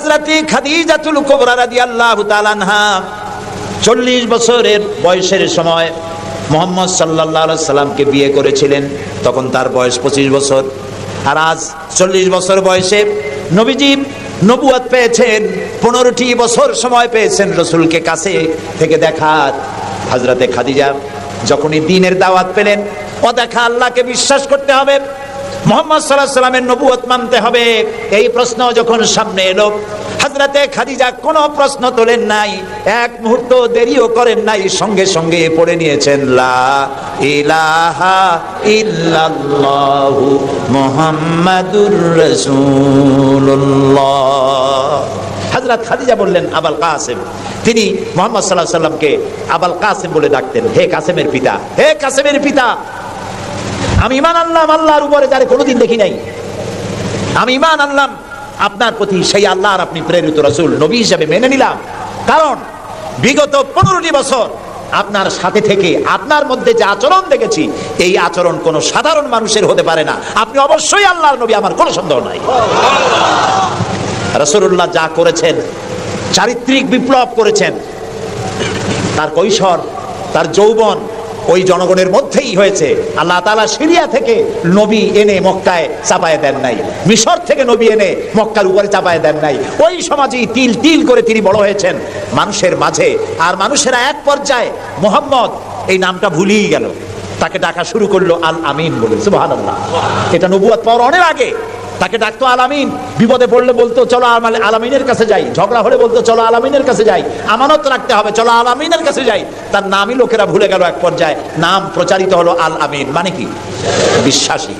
হযরতে খাদিজাতুল কুবরা রাদিয়াল্লাহু তাআলা আনহা 40 বছরের বয়সের সময় মুহাম্মদ সাল্লাল্লাহু আলাইহি সাল্লামকে বিয়ে করেছিলেন। তখন তার বয়স 25 বছর। আর আজ 40 বছর বয়সে নবীজি নবুয়ত পেয়েছেন, 15টি বছর সময় পেয়েছেন রাসূলকে কাছে থেকে দেখার। হযরতে খাদিজা যখনই দ্বীনের দাওয়াত পেলেন, ও দেখা আল্লাহকে বিশ্বাস করতে হবে, মুহাম্মদ সাল্লাল্লাহু আলাইহি সাল্লামের নবুয়ত মানতে হবে, এই প্রশ্ন যখন সামনে এলো, হযরতে খাদিজা কোনো প্রশ্ন তোলেন নাই, এক মুহূর্ত দেরিও করেন নাই, সঙ্গে সঙ্গে পড়ে নিয়েছেন লা ইলাহা ইল্লাল্লাহু মুহাম্মাদুর রাসূলুল্লাহ। হযরত খাদিজা বললেন আবুল কাসেম। তিনি মুহাম্মদ সাল্লাল্লাহু আলাইহি সাল্লামকে আবুল কাসেম বলে ডাকতেন, হে কাসেমের পিতা, হে কাসেমের পিতা। আমি ঈমান আনলাম আল্লাহর উপরে যারে কোনোদিন দেখি নাই, আমি ঈমান আনলাম আপনার প্রতি, সেই আল্লাহর আপনি প্রেরিত রাসূল, নবী হিসেবে মেনে নিলাম। কারণ বিগত 15টি বছর আপনার সাথে থেকে আপনার মধ্যে যে আচরণ দেখেছি, এই আচরণ কোনো সাধারণ মানুষের হতে পারে না। আপনি অবশ্যই আল্লাহর নবী, আমার কোনো সন্দেহ নাই। রাসূলুল্লাহ যা করেছেন, চারিত্রিক বিপ্লব করেছেন, তার কৈশোর, তার যৌবন ওই জনগণের মধ্যেই হয়েছে। আল্লাহ তাআলা সিরিয়া থেকে নবী এনে মক্কায় চাপায় দেন নাই, মিশর থেকে নবী এনে মক্কার উপরে চাপায় দেন নাই। ওই সমাজেই তিল তিল করে তিনি বড় হয়েছেন মানুষের মাঝে। আর মানুষেরা এক পর্যায়ে মুহাম্মদ এই নামটা ভুলেই গেল, তাকে ডাকা শুরু করলো আল আমিন বলে। সুবহানাল্লাহ, এটা নবুয়ত পাওয়ার অনেক আগে তাকে ডাকতো আল আমিন। বিপদে পড়লে বলতো চলো আল আমিনের কাছে যাই, ঝগড়া হলে বলতো চলো আল আমিনের কাছে যাই, আমানত রাখতে হবে চলো আল আমিনের কাছে যাই। তার নামই লোকেরা ভুলে গেল, এক পর্যায়ে নাম প্রচারিত হলো আল আমিন, মানে কি? বিশ্বাসী।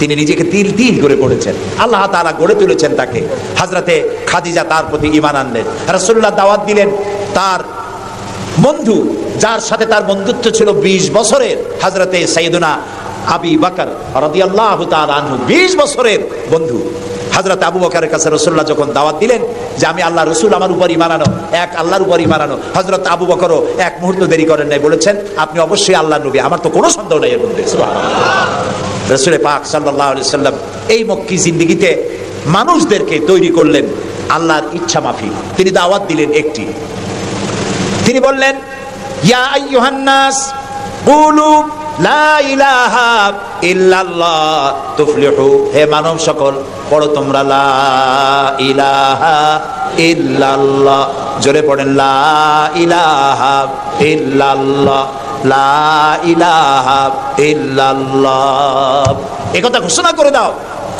তিনি নিজেকে তিল তিল করে পড়েছেন, আল্লাহ তাআলা গড়ে তুলেছেন তাকে। হযরতে খাদিজা তার প্রতি ঈমান আনলেন। রাসূলুল্লাহ দাওয়াত দিলেন তার বন্ধু, যার সাথে তার বন্ধুত্ব ছিল 20 বছরের, হযরতে সাইয়েদুনা আবু বকর রাদিয়াল্লাহু তাআলা আনহু, 20 বছরের বন্ধু। হযরত আবু বকরের কাছে রাসূলুল্লাহ যখন দাওয়াত দিলেন যে আমি আল্লাহ রাসূল, আমার উপর ঈমান আনো, এক আল্লাহর উপর ঈমান আনো, হযরত আবু বকরও এক মুহূর্ত দেরি করেন নাই, বলেছেন আপনি অবশ্যই আল্লাহর নবী, আমার তো কোনো সন্দেহ নাই এর মধ্যে। সুবহানাল্লাহ। রাসূল পাক সাল্লাল্লাহু আলাইহি সাল্লাম এই মক্কি জিন্দেগিতে মানুষদেরকে তৈরি করলেন আল্লাহর ইচ্ছা মাফিক। তিনি দাওয়াত দিলেন একটি, তিনি বললেন ইয়া আইয়ুহান নাস কুলু লা ইলাহা ইল্লাল্লাহ তুফলিহু, হে মানব সকল পড়ো তোমরা লা ইলাহা ইল্লাল্লাহ, জোরে পড়েন লা ইলাহা ইল্লাল্লাহ, লা ইলাহা ইল্লাল্লাহ। এই কথা ঘোষণা করে দাও,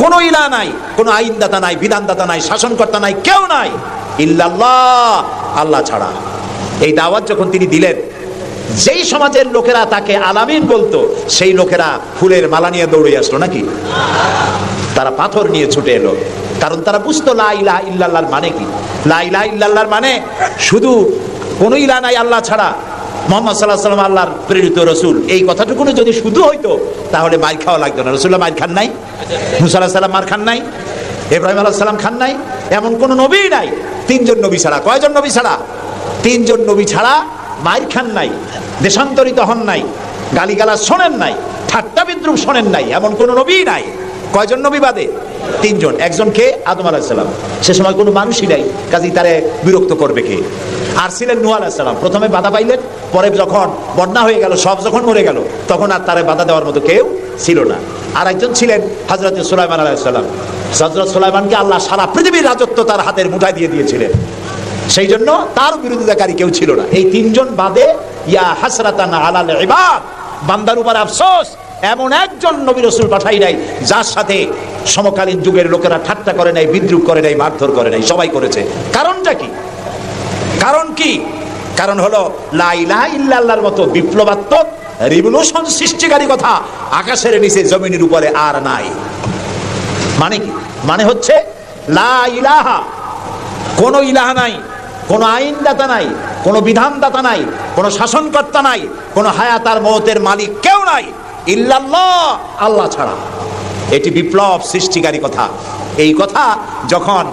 কোনো ইলাহ নাই, কোনো আইনদাতা নাই, বিধানদাতা নাই, শাসনকর্তা নাই, কেউ নাই ইল্লাল্লাহ, আল্লাহ ছাড়া। এই দাওয়াত যখন তিনি দিলেন, যেই সমাজের লোকেরা তাকে আলামিন বলতো, সেই লোকেরা ফুলের মালা নিয়ে দৌড়ে আসলো নাকি? তারা পাথর নিয়ে ছুটে এলো, কারণ তারা বুঝতো লা ইলাহা ইল্লাল্লাহর মানে কি। লা ইলাহা ইল্লাল্লাহর মানে শুধু কোনো ইলাহ নাই আল্লাহ ছাড়া, মুহাম্মদ সাল্লাল্লাহু আলাইহি ওয়াসাল্লাম আল্লাহর প্রেরিত রাসূল, এই কথাটুকু যদি শুধু হইতো তাহলে মার খাওয়া লাগতো না। রাসূলুল্লাহ মার খান নাই, মুসা আলাইহিস সালাম মার খান নাই, ইব্রাহিম আলাইহিস সালাম খান নাই, এমন কোন নবী নাই। 3 জন নবী ছাড়া, কয়জন নবী ছাড়া? 3 জন নবী ছাড়া মার খান নাই, দেশান্তরিত হন নাই, গালিগালাজ শোনেন নাই, ঠাট্টা বিদ্রুপ শোনেন নাই, এমন কোন নবী নাই। কয়জন নবী বাদে? 3 জন। একজনকে আদম আলাইহিস সালাম, সে সময় কোনো মানুষই নাই, কাজেই তারে বিরক্ত করবে কে? আর ছিলেন নূহ আলাইহিস সালাম, প্রথমে বাধা পাইলেন, পরে যখন বন্যা হয়ে গেল, সব যখন মরে গেল, তখন আর তারে বাধা দেওয়ার মতো কেউ ছিল না। আর একজন ছিলেন হযরত সুলাইমান আলাইহিস সালাম। হযরত সুলাইমানকে আল্লাহ সারা পৃথিবীর রাজত্ব তার হাতের মুঠায় দিয়ে দিয়েছিলেন, সেই জন্য তার বিরোধিতাকারী কেউ ছিল না। এই 3 জন বাদে ইয়া হাসরাতান আলাল ইবাদ, বান্দার উপর আফসোস, এমন একজন নবী রাসূল পাঠাই নাই যার সাথে সমকালীন যুগের লোকেরা ঠাট্টা করে নাই, বিদ্রুপ করে নাই, মারধর করে নাই, সবাই করেছে। কারণটা কি? কারণ কি? কারণ হলো লা ইলাহা ইল্লাল্লাহর মতো বিপ্লবাত্মক রিভলিউশন সৃষ্টিকারী কথা আকাশের নিচে জমিনের উপরে আর নাই। মানে কি? মানে হচ্ছে লা ইলাহা, কোন ইলাহা নাই, কোন আইনদাতা নাই, কোন বিধানদাতা নাই, কোন শাসনকর্তা নাই, কোন হায়াত আর মওতের মালিক কেউ নাই ইল্লাল্লাহ, আল্লাহ ছাড়া। এটি বিপ্লব সৃষ্টিকারী কথা। এই কথা যখন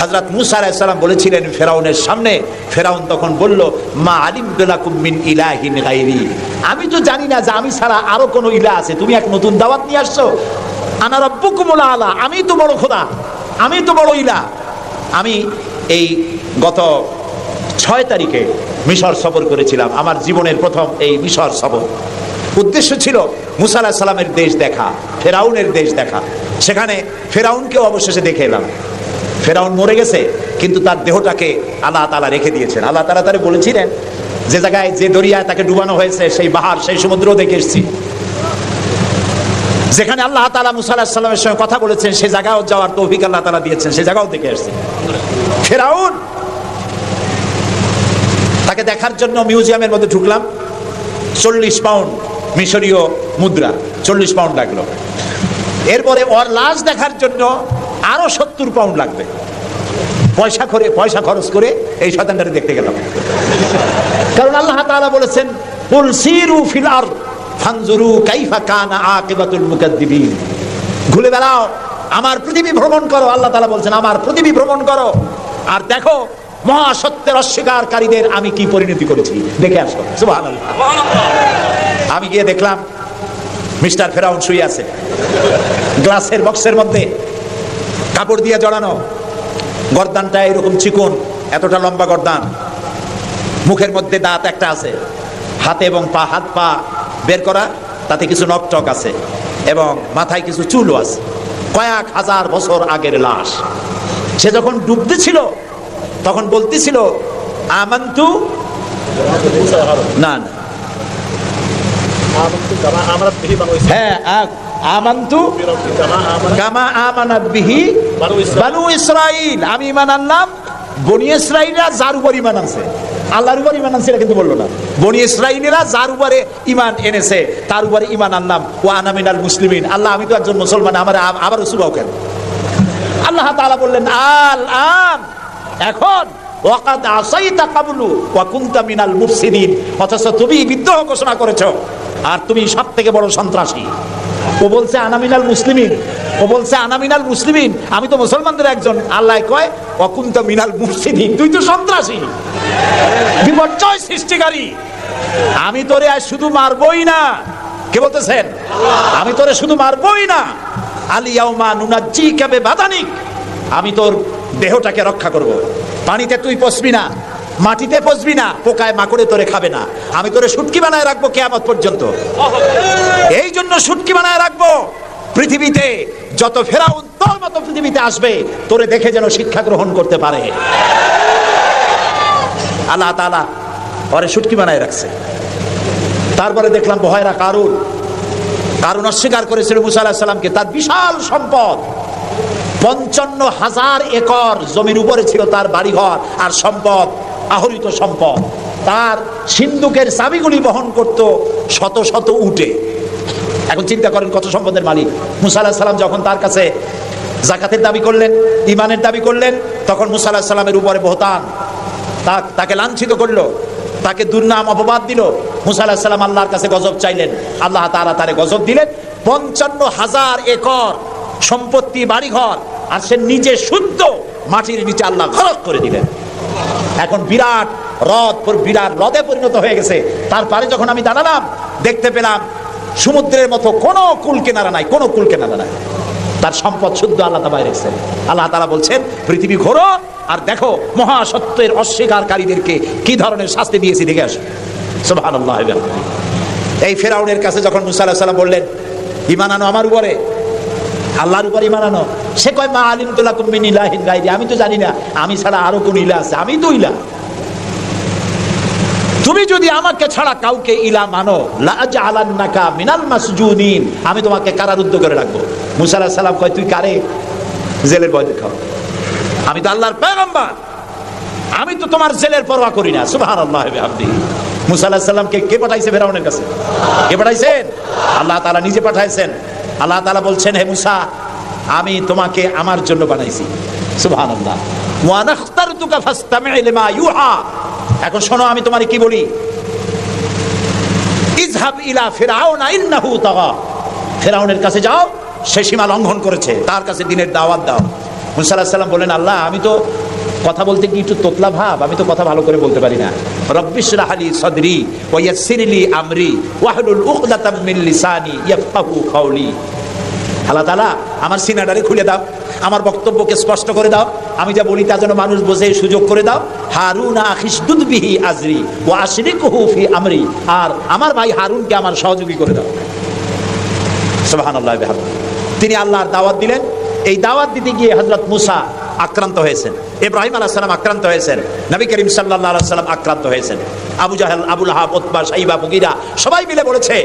হযরত মুসা আলাইহিস সালাম বলেছিলেন ফেরাউনের সামনে, ফেরাউন তখন বলল মা আলিমতু লাকুম মিন ইলাহিন গায়রি, আমি তো জানি না যে আমি ছাড়া আরো কোনো ইলাহ আছে, তুমি এক নতুন দাওয়াত নিয়ে আসছো। আনা রাব্বুকুমুল আলা, আমি তো বড় খোদা, আমি তো বড় ইলাহ, আমি এই গত 6 তারিখে মিশর সফর করেছিলাম, আমার জীবনের প্রথম এই মিশর সফর। উদ্দেশ্য ছিল মুসা আলাইহিস সালামের দেশ দেখা, ফেরাউনের দেশ দেখা। সেখানে ফেরাউনকেও অবশেষে দেখে এলাম। ফেরাউন মরে গেছে, কিন্তু তার দেহটাকে আল্লাহ তাআলা রেখে দিয়েছেন। আল্লাহ তাআলা তারে বলেছিলেন যে জায়গায়, যে দরিয়ায় তাকে ডুবানো হয়েছে, সেই বাহার, সেই সমুদ্র দেখে এসেছি। যেখানে আল্লাহ তাআলা মুসা আলাইহিস সালামের সঙ্গে কথা বলেছেন, সেই জায়গাও যাওয়ার তৌফিক আল্লাহ তাআলা দিয়েছেন, সেই জায়গাও দেখে এসেছি। ফেরাউন, তাকে দেখার জন্য মিউজিয়ামের মধ্যে ঢুকলাম। 40 পাউন্ড মিশরীয় মুদ্রা, 40 পাউন্ড লাগলো। এরপরে ওর লাশ দেখার জন্য আরো 70 পাউন্ড লাগবে। পয়সা খরচ করে এই শয়তানটাকে দেখতে গেলাম। কারণ আল্লাহ তাআলা বলেছেন, কুল সিরু ফিল আরদ ফানজুরু কাইফা কানা আকিবাতুল মুকাদ্দিবিন। ঘুরে বেড়াও, আমার পৃথিবী ভ্রমণ করো। আল্লাহ তাআলা বলছেন, আমার পৃথিবী ভ্রমণ করো আর দেখো মহাসত্যের অস্বীকারীদের আমি কি পরিণতি করেছি, দেখে আসো। সুবহানাল্লাহ। আমি গিয়ে দেখলাম মিস্টার ফেরাউন শুয়ে আছে, গ্লাসের বক্সের মধ্যে, কাপড় দিয়ে জড়ানো, গর্দানটা এরকম চিকন, এতটা লম্বা গর্দান, মুখের মধ্যে দাঁত একটা আছে, হাতে এবং হাত পা বের করা, তাতে কিছু নকটক আছে এবং মাথায় কিছু চুলও আছে। কয়েক হাজার বছর আগের লাশ। সে যখন ডুবতেছিল তখন বলতেছিল, আমান্তু না না হ্যাঁ আমান্তু কামা আমানাত বিহি বানু ইসরাইল। আমি ঈমান আনলাম বনি ইসরাইলরা যার উপর ঈমান আনছে, আল্লাহর উপর ঈমান আনছে কিন্তু বললো না, বনি ইসরাইলরা যার উপরে ঈমান এনেছে তার উপরে ঈমান আনলাম। ওয়া আনা মিনাল মুসলিমিন। আল্লাহ, আমি তো একজন মুসলমান, আমার আবার উসুবাও কেন? আল্লাহ তাআলা বললেন, আল আন, এখন, ওয়াকাদ আসাইতা কাবলু ওয়া কুনতা মিনাল মুফসিদিন। অথচ তুমি বিদ্রোহ ঘোষণা করেছো আর তুমি সবথেকে বড় সন্ত্রাসী। ও বলছে আনা মিনাল মুসলিমিন, ও বলছে আনা মিনাল মুসলিমিন, আমি তো মুসলমানদের একজন। আল্লাহ কয় ওয়া কুনতা মিনাল মুফসিদিন, তুই তো সন্ত্রাসী, বিপর্যয় সৃষ্টিকারী। আমি তোরে আজ শুধু মারবই না, কে বলতেছেন? আমি তোরে শুধু মারবই না, আল ইয়াউমা নুনাজ্জিকা বিবাদানিক, আমি তোর দেহটাকে রক্ষা করব। পানিতে তুই পচবি না, মাটিতে পচবি না, পোকায় মাকড়ে তোরে খাবে না। আমি তোরে শুটকি বানায় রাখবো কিয়ামত পর্যন্ত। এই জন্য শুটকি বানায় রাখবো, পৃথিবীতে যত ফেরাউন তোর মতো পৃথিবীতে আসবে, তোরে দেখে যেন শিক্ষা গ্রহণ করতে পারে। আল্লাহ তাআলা ওরে শুটকি বানায় রাখছে। তারপরে দেখলাম বহায়রা কারুন। কারুন অস্বীকার করেছিল মুসা আলাইহিস সালামকে। তার বিশাল সম্পদ, 55,000 একর জমির উপরে ছিল তার বাড়িঘর আর সম্পদ, আহরিত সম্পদ। তার সিন্ধুকের চাবিগুলি বহন করত শত শত উটে। এখন চিন্তা করেন কত সম্পদের মালিক। মুসা আলাইহিস সালাম যখন তার কাছে যাকাতের দাবি করলেন, ঈমানের দাবি করলেন, তখন মুসা আলাইহিস সালামের উপরে বহতান, তাকে লাঞ্ছিত করলো, তাকে দুর্নাম অপবাদ দিল। মুসা আলাইহিস সালাম আল্লাহর কাছে গজব চাইলেন, আল্লাহ তাআলা তারে গজব দিলেন। 55,000 একর সম্পত্তি, বাড়িঘর, আর সে নিজে শুদ্ধ মাটির নিচে আল্লাহ গরক করে দিলেন। এখন বিরাট হ্রদে পরিণত হয়ে গেছে। তারপরে যখন আমি দাঁড়ালাম, দেখতে পেলাম সমুদ্রের মতো কোনো কুল কিনারা নাই, কোনো কুল কিনারা নাই। তার সম্পদ শুদ্ধ আল্লাহ তাআলা রেখেছেন। আল্লাহ তাআলা বলছেন, পৃথিবী ঘোরো আর দেখো মহাসত্যের অস্বীকারীদেরকে কি ধরনের শাস্তি দিয়েছি, দেখে আসো। সুবহানাল্লাহ। এই ফেরাউনের কাছে যখন মুসা আলাইহিস সালাম বললেন, ঈমান আনো আমার উপরে, আল্লাহর উপর ঈমান আনো, সে কয় মা আলিমতু লাকুম মিন ইলাহিন গায়রি, আমি তো জানি না আমি ছাড়া আরো কোন ইলাহ আছে, আমি তো ইলাহ। তুমি যদি আমাকে ছাড়া কাউকে ইলাহ মানো, লা আজআলান্নাকা মিনাল মাসজুনিন, আমি তোমাকে কারারুদ্ধ করে রাখবো। মুসা আলাইহিস সালাম কয়, তুই কারে জেলের ভয় দেখাও? আমি তো আল্লাহর পয়গম্বর, আমি তো তোমার জেলের পরোয়া করি না। সুবহানাল্লাহ ওয়া বিহামদিহি। মুসা আলাইহিস সালামকে কে পাঠাইছে ফেরাউনের কাছে? কে পাঠাইছেন? আল্লাহ তাআলা নিজে পাঠাইছেন। আল্লাহ তাআলা বলছেন, হে মুসা, আমি তোমাকে আমার জন্য বানাইছি। সুবহানাল্লাহ। ওয়া নাখতারতুকা ফাসতামি' লিমা ইউহা। এখন শোনো আমি তোমারে কি বলি। ইযহাব ইলা ফিরআউনা ইন্নাহু তাগা, ফিরআউনের কাছে যাও, সে সীমা লঙ্ঘন করেছে, তার কাছে দ্বীনের দাওয়াত দাও। মুসা আলাইহিস সালাম বলেন, আল্লাহ, আমি তো কথা বলতে কি একটু তোতলা ভাব, আমি তো কথা ভালো করে বলতে পারি না। রব্বিশরাহ লি সাদরি ওয়া ইয়াসসির লি আমরি ওয়াহলুল উকদাতাম মিন লিসানি ইয়াফকাহু কাওলি। আল্লাহ তাআলা আমার সিনাটারে খুলে দাও, আমার বক্তব্যকে স্পষ্ট করে দাও। আমি যা বলি তা যেন মানুষ বোঝে, সুযোগ করে দাও। হারুন আখিসদুদ বিহি আজরি ওয়া আশরিকুহু ফি আমরি, আর আমার ভাই হারুনকে আমার সহযোগী করে দাও। সুবহানাল্লাহ বিহামদিহি। তিনি আল্লাহর দাওয়াত দিলেন। এই দাওয়াত দিতে গিয়ে হযরত মুসা আক্রান্ত হয়েছেন, ইব্রাহিম আলাইহিস সালাম আক্রান্ত হয়েছেন, নবী করিম সাল্লাল্লাহু আলাইহি ওয়াসাল্লাম আক্রান্ত হয়েছেন। আবু জাহেল, আবু লাহাব, উতবা, শাইবা, মুগীরা সবাই মিলে বলেছে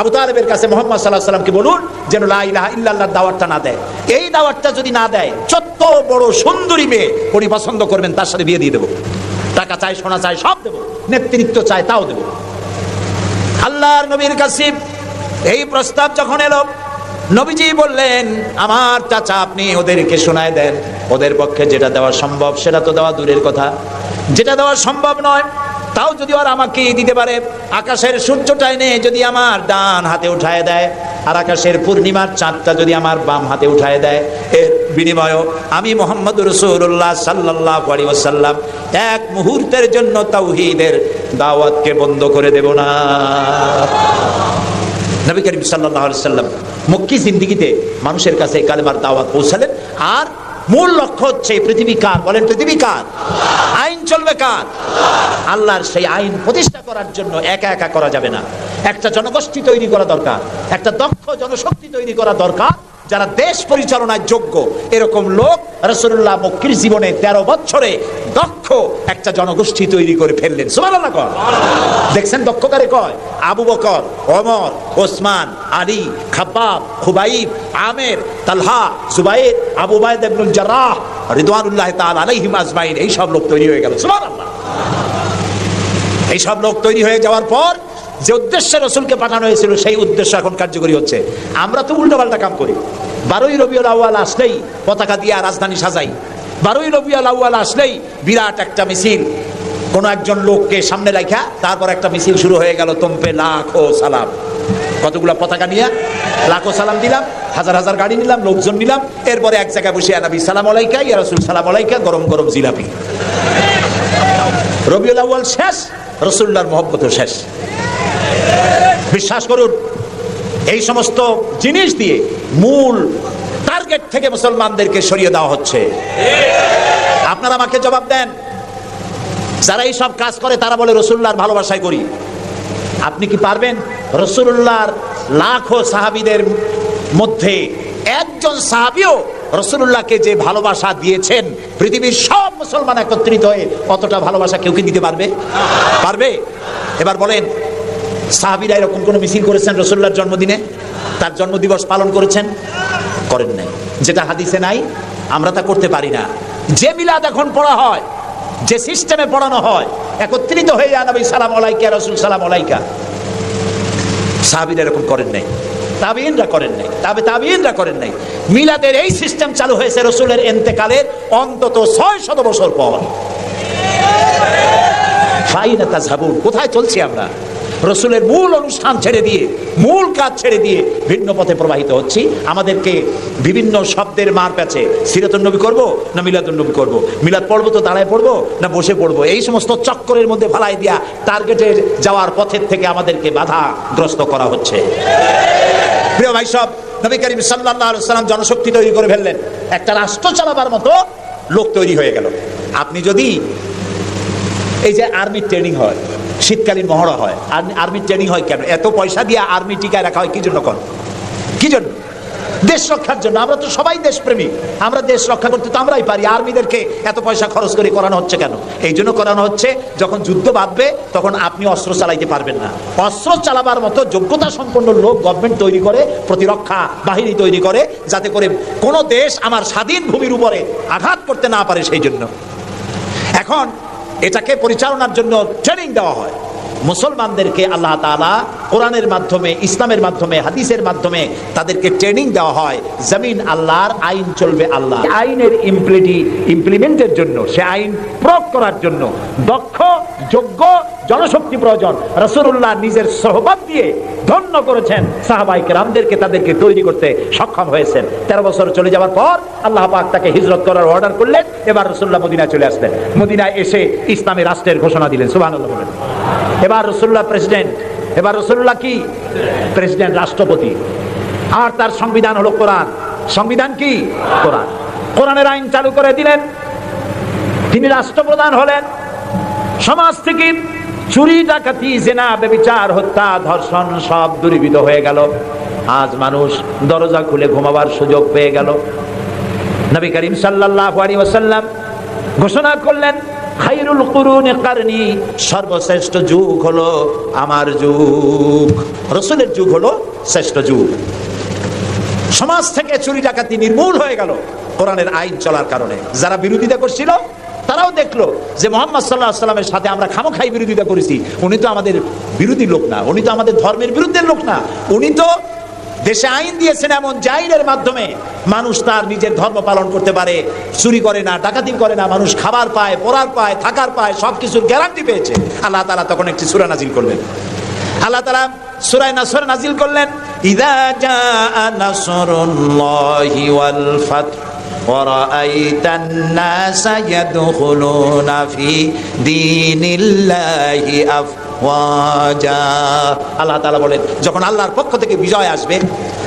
আবু তালেবের কাছে মুহাম্মদ সাল্লাল্লাহু আলাইহি ওয়াসাল্লামকে বলুন যেন লা ইলাহা ইল্লাল্লাহর দাওয়াতটা না দেয়। এই দাওয়াতটা যদি না দেয়, যত বড় সুন্দরী মেয়ে উনি পছন্দ করবেন তার সাথে বিয়ে দিয়ে দেব। টাকা চাই, সোনা চাই, সব দেব। নেতৃত্ব চাই, তাও দেব। আল্লাহর নবীর কাছে এই প্রস্তাব যখন এলো, নবীজি বললেন আমার চাচা আপনি ওদেরকে শোনায় দেন, ওদের পক্ষে যেটা দেওয়া সম্ভব সেটা তো দেওয়া দূরের কথা, যেটা দেওয়া সম্ভব নয় তাও যদি ওরা আমাকে দিতে পারে, আকাশের সূর্যটা এনে যদি আমার ডান হাতে উঠায় দেয় আর আকাশের পূর্ণিমার চাঁদটা যদি আমার বাম হাতে উঠায় দেয়, এর বিনিময়ে আমি মুহাম্মদুর রাসূলুল্লাহ সাল্লাল্লাহু আলাইহি ওয়াসাল্লাম এক মুহূর্তের জন্য তাওহীদের দাওয়াতকে বন্ধ করে দেব না। নবী করিম সাল্লাল্লাহু আলাইহি ওয়াসাল্লাম মক্কি জিন্দেগিতে মানুষের কাছে কালেমার দাওয়াত পৌঁছালেন। আর মূল লক্ষ্য হচ্ছে পৃথিবী কার? বলেন পৃথিবী কার? আইন চলবে কার? আল্লাহর। সেই আইন প্রতিষ্ঠা করার জন্য একা একা করা যাবে না, একটা জনগোষ্ঠী তৈরি করা দরকার, একটা দক্ষ জনশক্তি তৈরি করা দরকার যারা দেশ পরিচালনায় যোগ্য। এরকম লোক রাসূলুল্লাহ মক্কির জীবনে 13 বছরে দক্ষ একটা জনগোষ্ঠী তৈরি করে ফেললেন। সুবহানাল্লাহ। দেখছেন দক্ষ কারে কয়? আবু বকর, ওমর, ওসমান, আলী, খাব্বাব, খুবাইব, আমের, তালহা, জুবাইর, আবু উবাইদা ইবনুল জাররাহ রিদওয়ানুল্লাহি তাআলা আলাইহিম আজমাইন। এই সব লোক তৈরি হয়ে গেল। সুবহানাল্লাহ। এই সব লোক তৈরি হয়ে যাওয়ার পর যে উদ্দেশ্যে রাসূলকে পাঠানো হয়েছিল সেই উদ্দেশ্য এখন কার্যকরী হচ্ছে। আমরা তো উল্টোপাল্টা কাম করি। 12ই রবিউল আউয়াল আসলেই পতাকা দিয়ে রাজধানী সাজাই। 12ই রবিউল আউয়াল আসলেই বিরাট একটা মিছিল কোন একজন লোককে সামনে রাখা, তারপর একটা মিছিল শুরু হয়ে গেল। তোমপে লাখো সালাম, কতগুলা পতাকা নিয়ে লাখো সালাম দিলাম, হাজার হাজার গাড়ি নিলাম, লোকজন নিলাম। এরপরে এক জায়গায় বসে নবী সালাম আলাইকা, ইয়া রাসূল সালাম আলাইকা, গরম গরম জিলাপি। রবিউল আউয়াল শেষ, রাসূলুল্লাহর মহব্বত শেষ। বিশ্বাস করুন, এই সমস্ত জিনিস দিয়ে মূল টার্গেট থেকে মুসলমানদেরকে সরিয়ে দেওয়া হচ্ছে। আপনারা আমাকে জবাব দেন, যারা এই সব কাজ করে তারা বলে রাসূলুল্লাহর ভালোবাসায় করি। আপনি কি পারবেন রাসূলুল্লাহর লাখো সাহাবীদের মধ্যে একজন সাহাবীও রাসূলুল্লাহকে যে ভালোবাসা দিয়েছেন, পৃথিবীর সব মুসলমান একত্রিত হয়ে অতটা ভালোবাসা কেউ কি দিতে পারবে? পারবে? এবার বলেন, সাহাবীরা এরকম কোন মিছিল করেছেন রাসূলুল্লাহর জন্মদিনে? তার জন্মদিবস পালন করেছেন? করেন নাই। যেটা হাদিসে নাই আমরা তা করতে পারি না। যে মিলাদ এখন পড়া হয়, যে সিস্টেমে পড়ানো হয়, একত্রিত হয়ে নবী সালাম আলাইকা, রাসূল সালাম আলাইকা, সাহাবীরা এরকম করেন নাই, তাবেঈনরা করেন নাই, তাবেঈনরা করেন নাই। মিলাদের এই সিস্টেম চালু হয়েছে রাসূলের ইন্তেকালের অন্তত 600 বছর পর। ফাইনা তাযহাবুন, কোথায় চলছি আমরা? রাসূলের মূল অনুষ্ঠান ছেড়ে দিয়ে, মূল কাজ ছেড়ে দিয়ে ভিন্ন পথে প্রবাহিত হচ্ছি। আমাদেরকে বিভিন্ন শব্দের মার প্যাচে সিরাতুন নবী করব না মিলাদুন নবী করব, মিলাদ পড়বো তো দাঁড়ায় পড়বো না বসে পড়বো, এই সমস্ত চক্করের মধ্যে ফালাই দিয়া টার্গেটে যাওয়ার পথের থেকে আমাদেরকে বাধাগ্রস্ত করা হচ্ছে। প্রিয় ভাই সব, নবী করিম সাল্লাল্লাহু আলাইহি ওয়াসাল্লাম জনশক্তি তৈরি করে ফেললেন, একটা রাষ্ট্র চালাবার মতো লোক তৈরি হয়ে গেল। আপনি যদি এই যে আর্মি ট্রেনিং হয়, শীতকালীন মহড়া হয়, আর্মি ট্রেনিং হয় কেন? এত পয়সা দিয়ে আর্মি টিকায় রাখা হয় কি জন্য? কি জন্য? দেশ রক্ষার জন্য। আমরা তো সবাই দেশপ্রেমী, আমরা দেশ রক্ষা করতে তো আমরাই পারি। আর্মিদেরকে এত পয়সা খরচ করে করানো হচ্ছে কেন? এই জন্য করানো হচ্ছে, যখন যুদ্ধ বাঁধবে তখন আপনি অস্ত্র চালাইতে পারবেন না, অস্ত্র চালাবার মতো যোগ্যতা সম্পন্ন লোক গভর্নমেন্ট তৈরি করে, প্রতিরক্ষা বাহিনী তৈরি করে, যাতে করে কোন দেশ আমার স্বাধীন ভূমির উপরে আঘাত করতে না পারে। সেই জন্য এখন এটাকে পরিচালনার জন্য ট্রেনিং দেওয়া হয়। মুসলমানদেরকে আল্লাহ তাআলা কোরআনের মাধ্যমে, ইসলামের মাধ্যমে, হাদিসের মাধ্যমে তাদেরকে ট্রেনিং দেওয়া হয়। জমিন আল্লাহর, আইন চলবে আল্লাহ। আইনের ইমপ্লিমেন্টের জন্য, সে আইন প্রয়োগ করার জন্য দক্ষ যোগ্য জনশক্তি প্রয়োজন। রাসূলুল্লাহ নিজের সোহবত দিয়ে ধন্য করেছেন সাহাবায়ে কেরামদেরকে, তাদেরকে তৈরি করতে সক্ষম হয়েছেন। 13 বছর চলে যাওয়ার পর আল্লাহ পাক তাকে হিজরত করার অর্ডার করলেন। এবার রাসূলুল্লাহ মদিনায় চলে আসলেন। মদিনায় এসে ইসলামী রাষ্ট্রের ঘোষণা দিলেন। সুবহানাল্লাহ বলেন। এবার রাসূলুল্লাহ প্রেসিডেন্ট, এবার রাসূলুল্লাহ কি? প্রেসিডেন্ট, রাষ্ট্রপতি। আর তার সংবিধান হলো কোরআন। সংবিধান কি? কোরআন। কোরআনের আইন চালু করে দিলেন। তিনি রাষ্ট্রপ্রধান হলেন। সমাজ থেকে চুরি, ডাকাতি, জিনা, ব্যভিচার, হত্যা, ধর্ষণ সব দূরীভূত হয়ে গেল। আজ মানুষ দরজা খুলে ঘুমাবার সুযোগ পেয়ে গেল। নবী করিম সাল্লাল্লাহু আলাইহি ওয়াসাল্লাম ঘোষণা করলেন, খায়রুল কুরুনি কারনি, সর্বশ্রেষ্ঠ যুগ হলো আমার যুগ। রাসূলের যুগ হলো শ্রেষ্ঠ যুগ। সমাজ থেকে চুরি ডাকাতি নির্মূল হয়ে গেল কোরআনের আইন চলার কারণে। যারা বিরোধিতা করছিল তারাও দেখলো যে মুহাম্মদ সাল্লাল্লাহু আলাইহি ওয়াসাল্লামের সাথে আমরা খামখাই বিরোধিতা করেছি, উনি তো আমাদের বিরোধী লোক না, উনি তো আমাদের ধর্মের বিরুদ্ধে লোক না, উনি তো দেশে আইন দিয়েছেন এমন যে আইনের মাধ্যমে মানুষ তার নিজের ধর্ম পালন করতে পারে, চুরি করে না, ডাকাতি করে না, মানুষ খাবার পায়, পরার পায়, থাকার পায়, সবকিছুর গ্যারান্টি পেয়েছে। আল্লাহ তাআলা তখন একটি সূরা নাজিল করলেন। আল্লাহ তাআলা সূরা নাসর নাজিল করলেন, ইযা জাআ নাসরুল্লাহি ওয়াল ফাত ওয়ারাআইতান নাসা ইয়াদখুলুনা ফি দীনিল্লাহি আফওয়াজা। আল্লাহ তাআলা বলেন, যখন আল্লাহর পক্ষ থেকে বিজয় আসবে,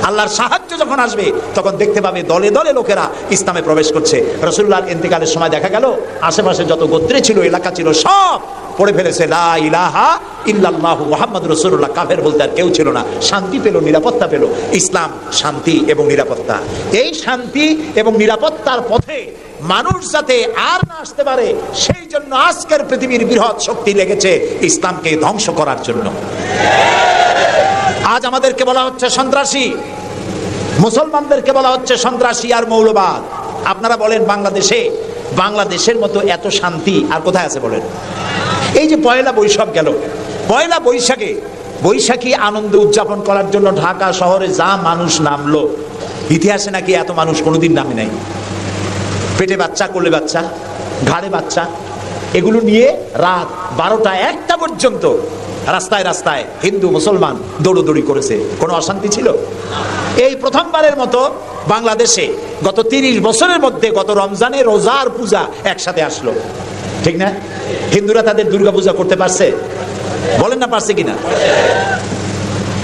আল্লাহর সাহায্য যখন আসবে, তখন দেখতে পাবে দলে দলে লোকেরা ইসলামে প্রবেশ করছে। রাসূলুল্লাহর ইন্তেকালের সময় দেখা গেল আশেপাশে যত গোত্রে ছিল, এলাকা ছিল, সব পড়ে ফেলেছে লা ইলাহা ইল্লাল্লাহু মুহাম্মাদুর রাসূলুল্লাহ। কাফের বলতে আর কেউ ছিল না। শান্তি পেল, নিরাপত্তা পেল। ইসলাম শান্তি এবং নিরাপত্তা। এই শান্তি এবং নিরাপত্তার পথে মানুষ যাতে আর না আসতে পারে, সেই জন্য আজকের পৃথিবীর বৃহৎ শক্তি লেগেছে ইসলামকে ধ্বংস করার জন্য। আজ আমাদেরকে বলা হচ্ছে সন্ত্রাসী, মুসলমানদেরকে বলা হচ্ছে সন্ত্রাসী আর মৌলবাদ। আপনারা বলেন বাংলাদেশের মতো এত শান্তি আর কোথায় আছে বলেন? এই যে পয়লা বৈশাখ গেল, পয়লা বৈশাখী আনন্দ উদযাপন করার জন্য ঢাকা শহরে যা মানুষ নামলো, ইতিহাসে নাকি এত মানুষ কোনোদিন নামে নাই। পেটে বাচ্চা, কোলে বাচ্চা, ঘাড়ে বাচ্চা, এগুলো নিয়ে রাত 12টা 1টা পর্যন্ত রাস্তায় রাস্তায় হিন্দু মুসলমান দৌড়দৌড়ি করেছে। কোনো অশান্তি ছিল? এই প্রথমবারের মতো বাংলাদেশে গত 30 বছরের মধ্যে গত রমজানে রোজার পূজা একসাথে আসলো, ঠিক না? হিন্দুরা তাদের দুর্গা পূজা করতে পারছে? বলেন না পারছে কিনা?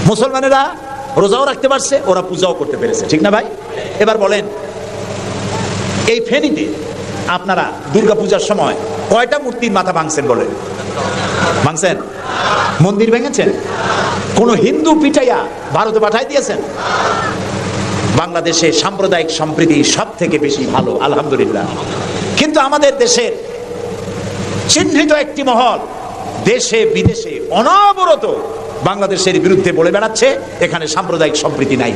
মুসলমানেরা রোজাও রাখতে পারছে, ওরা পূজাও করতে পেরেছে, ঠিক না ভাই? এবার বলেন, এই ফেনীতে আপনারা দুর্গা পূজার সময় কয়টা মূর্তির মাথা ভাঙছেন বলেন? ভাঙছেন? মন্দির ভেঙেছেন? কোন হিন্দু পিটাইয়া ভারতে পাঠাই দিয়েছেন? বাংলাদেশে সাম্প্রদায়িক সম্প্রীতি সব থেকে বেশি ভালো, আলহামদুলিল্লাহ। কিন্তু আমাদের দেশের চিহ্নিত একটি মহল দেশে বিদেশে অনবরত বাংলাদেশের বিরুদ্ধে বলে বেড়াচ্ছে এখানে সাম্প্রদায়িক সম্প্রীতি নাই,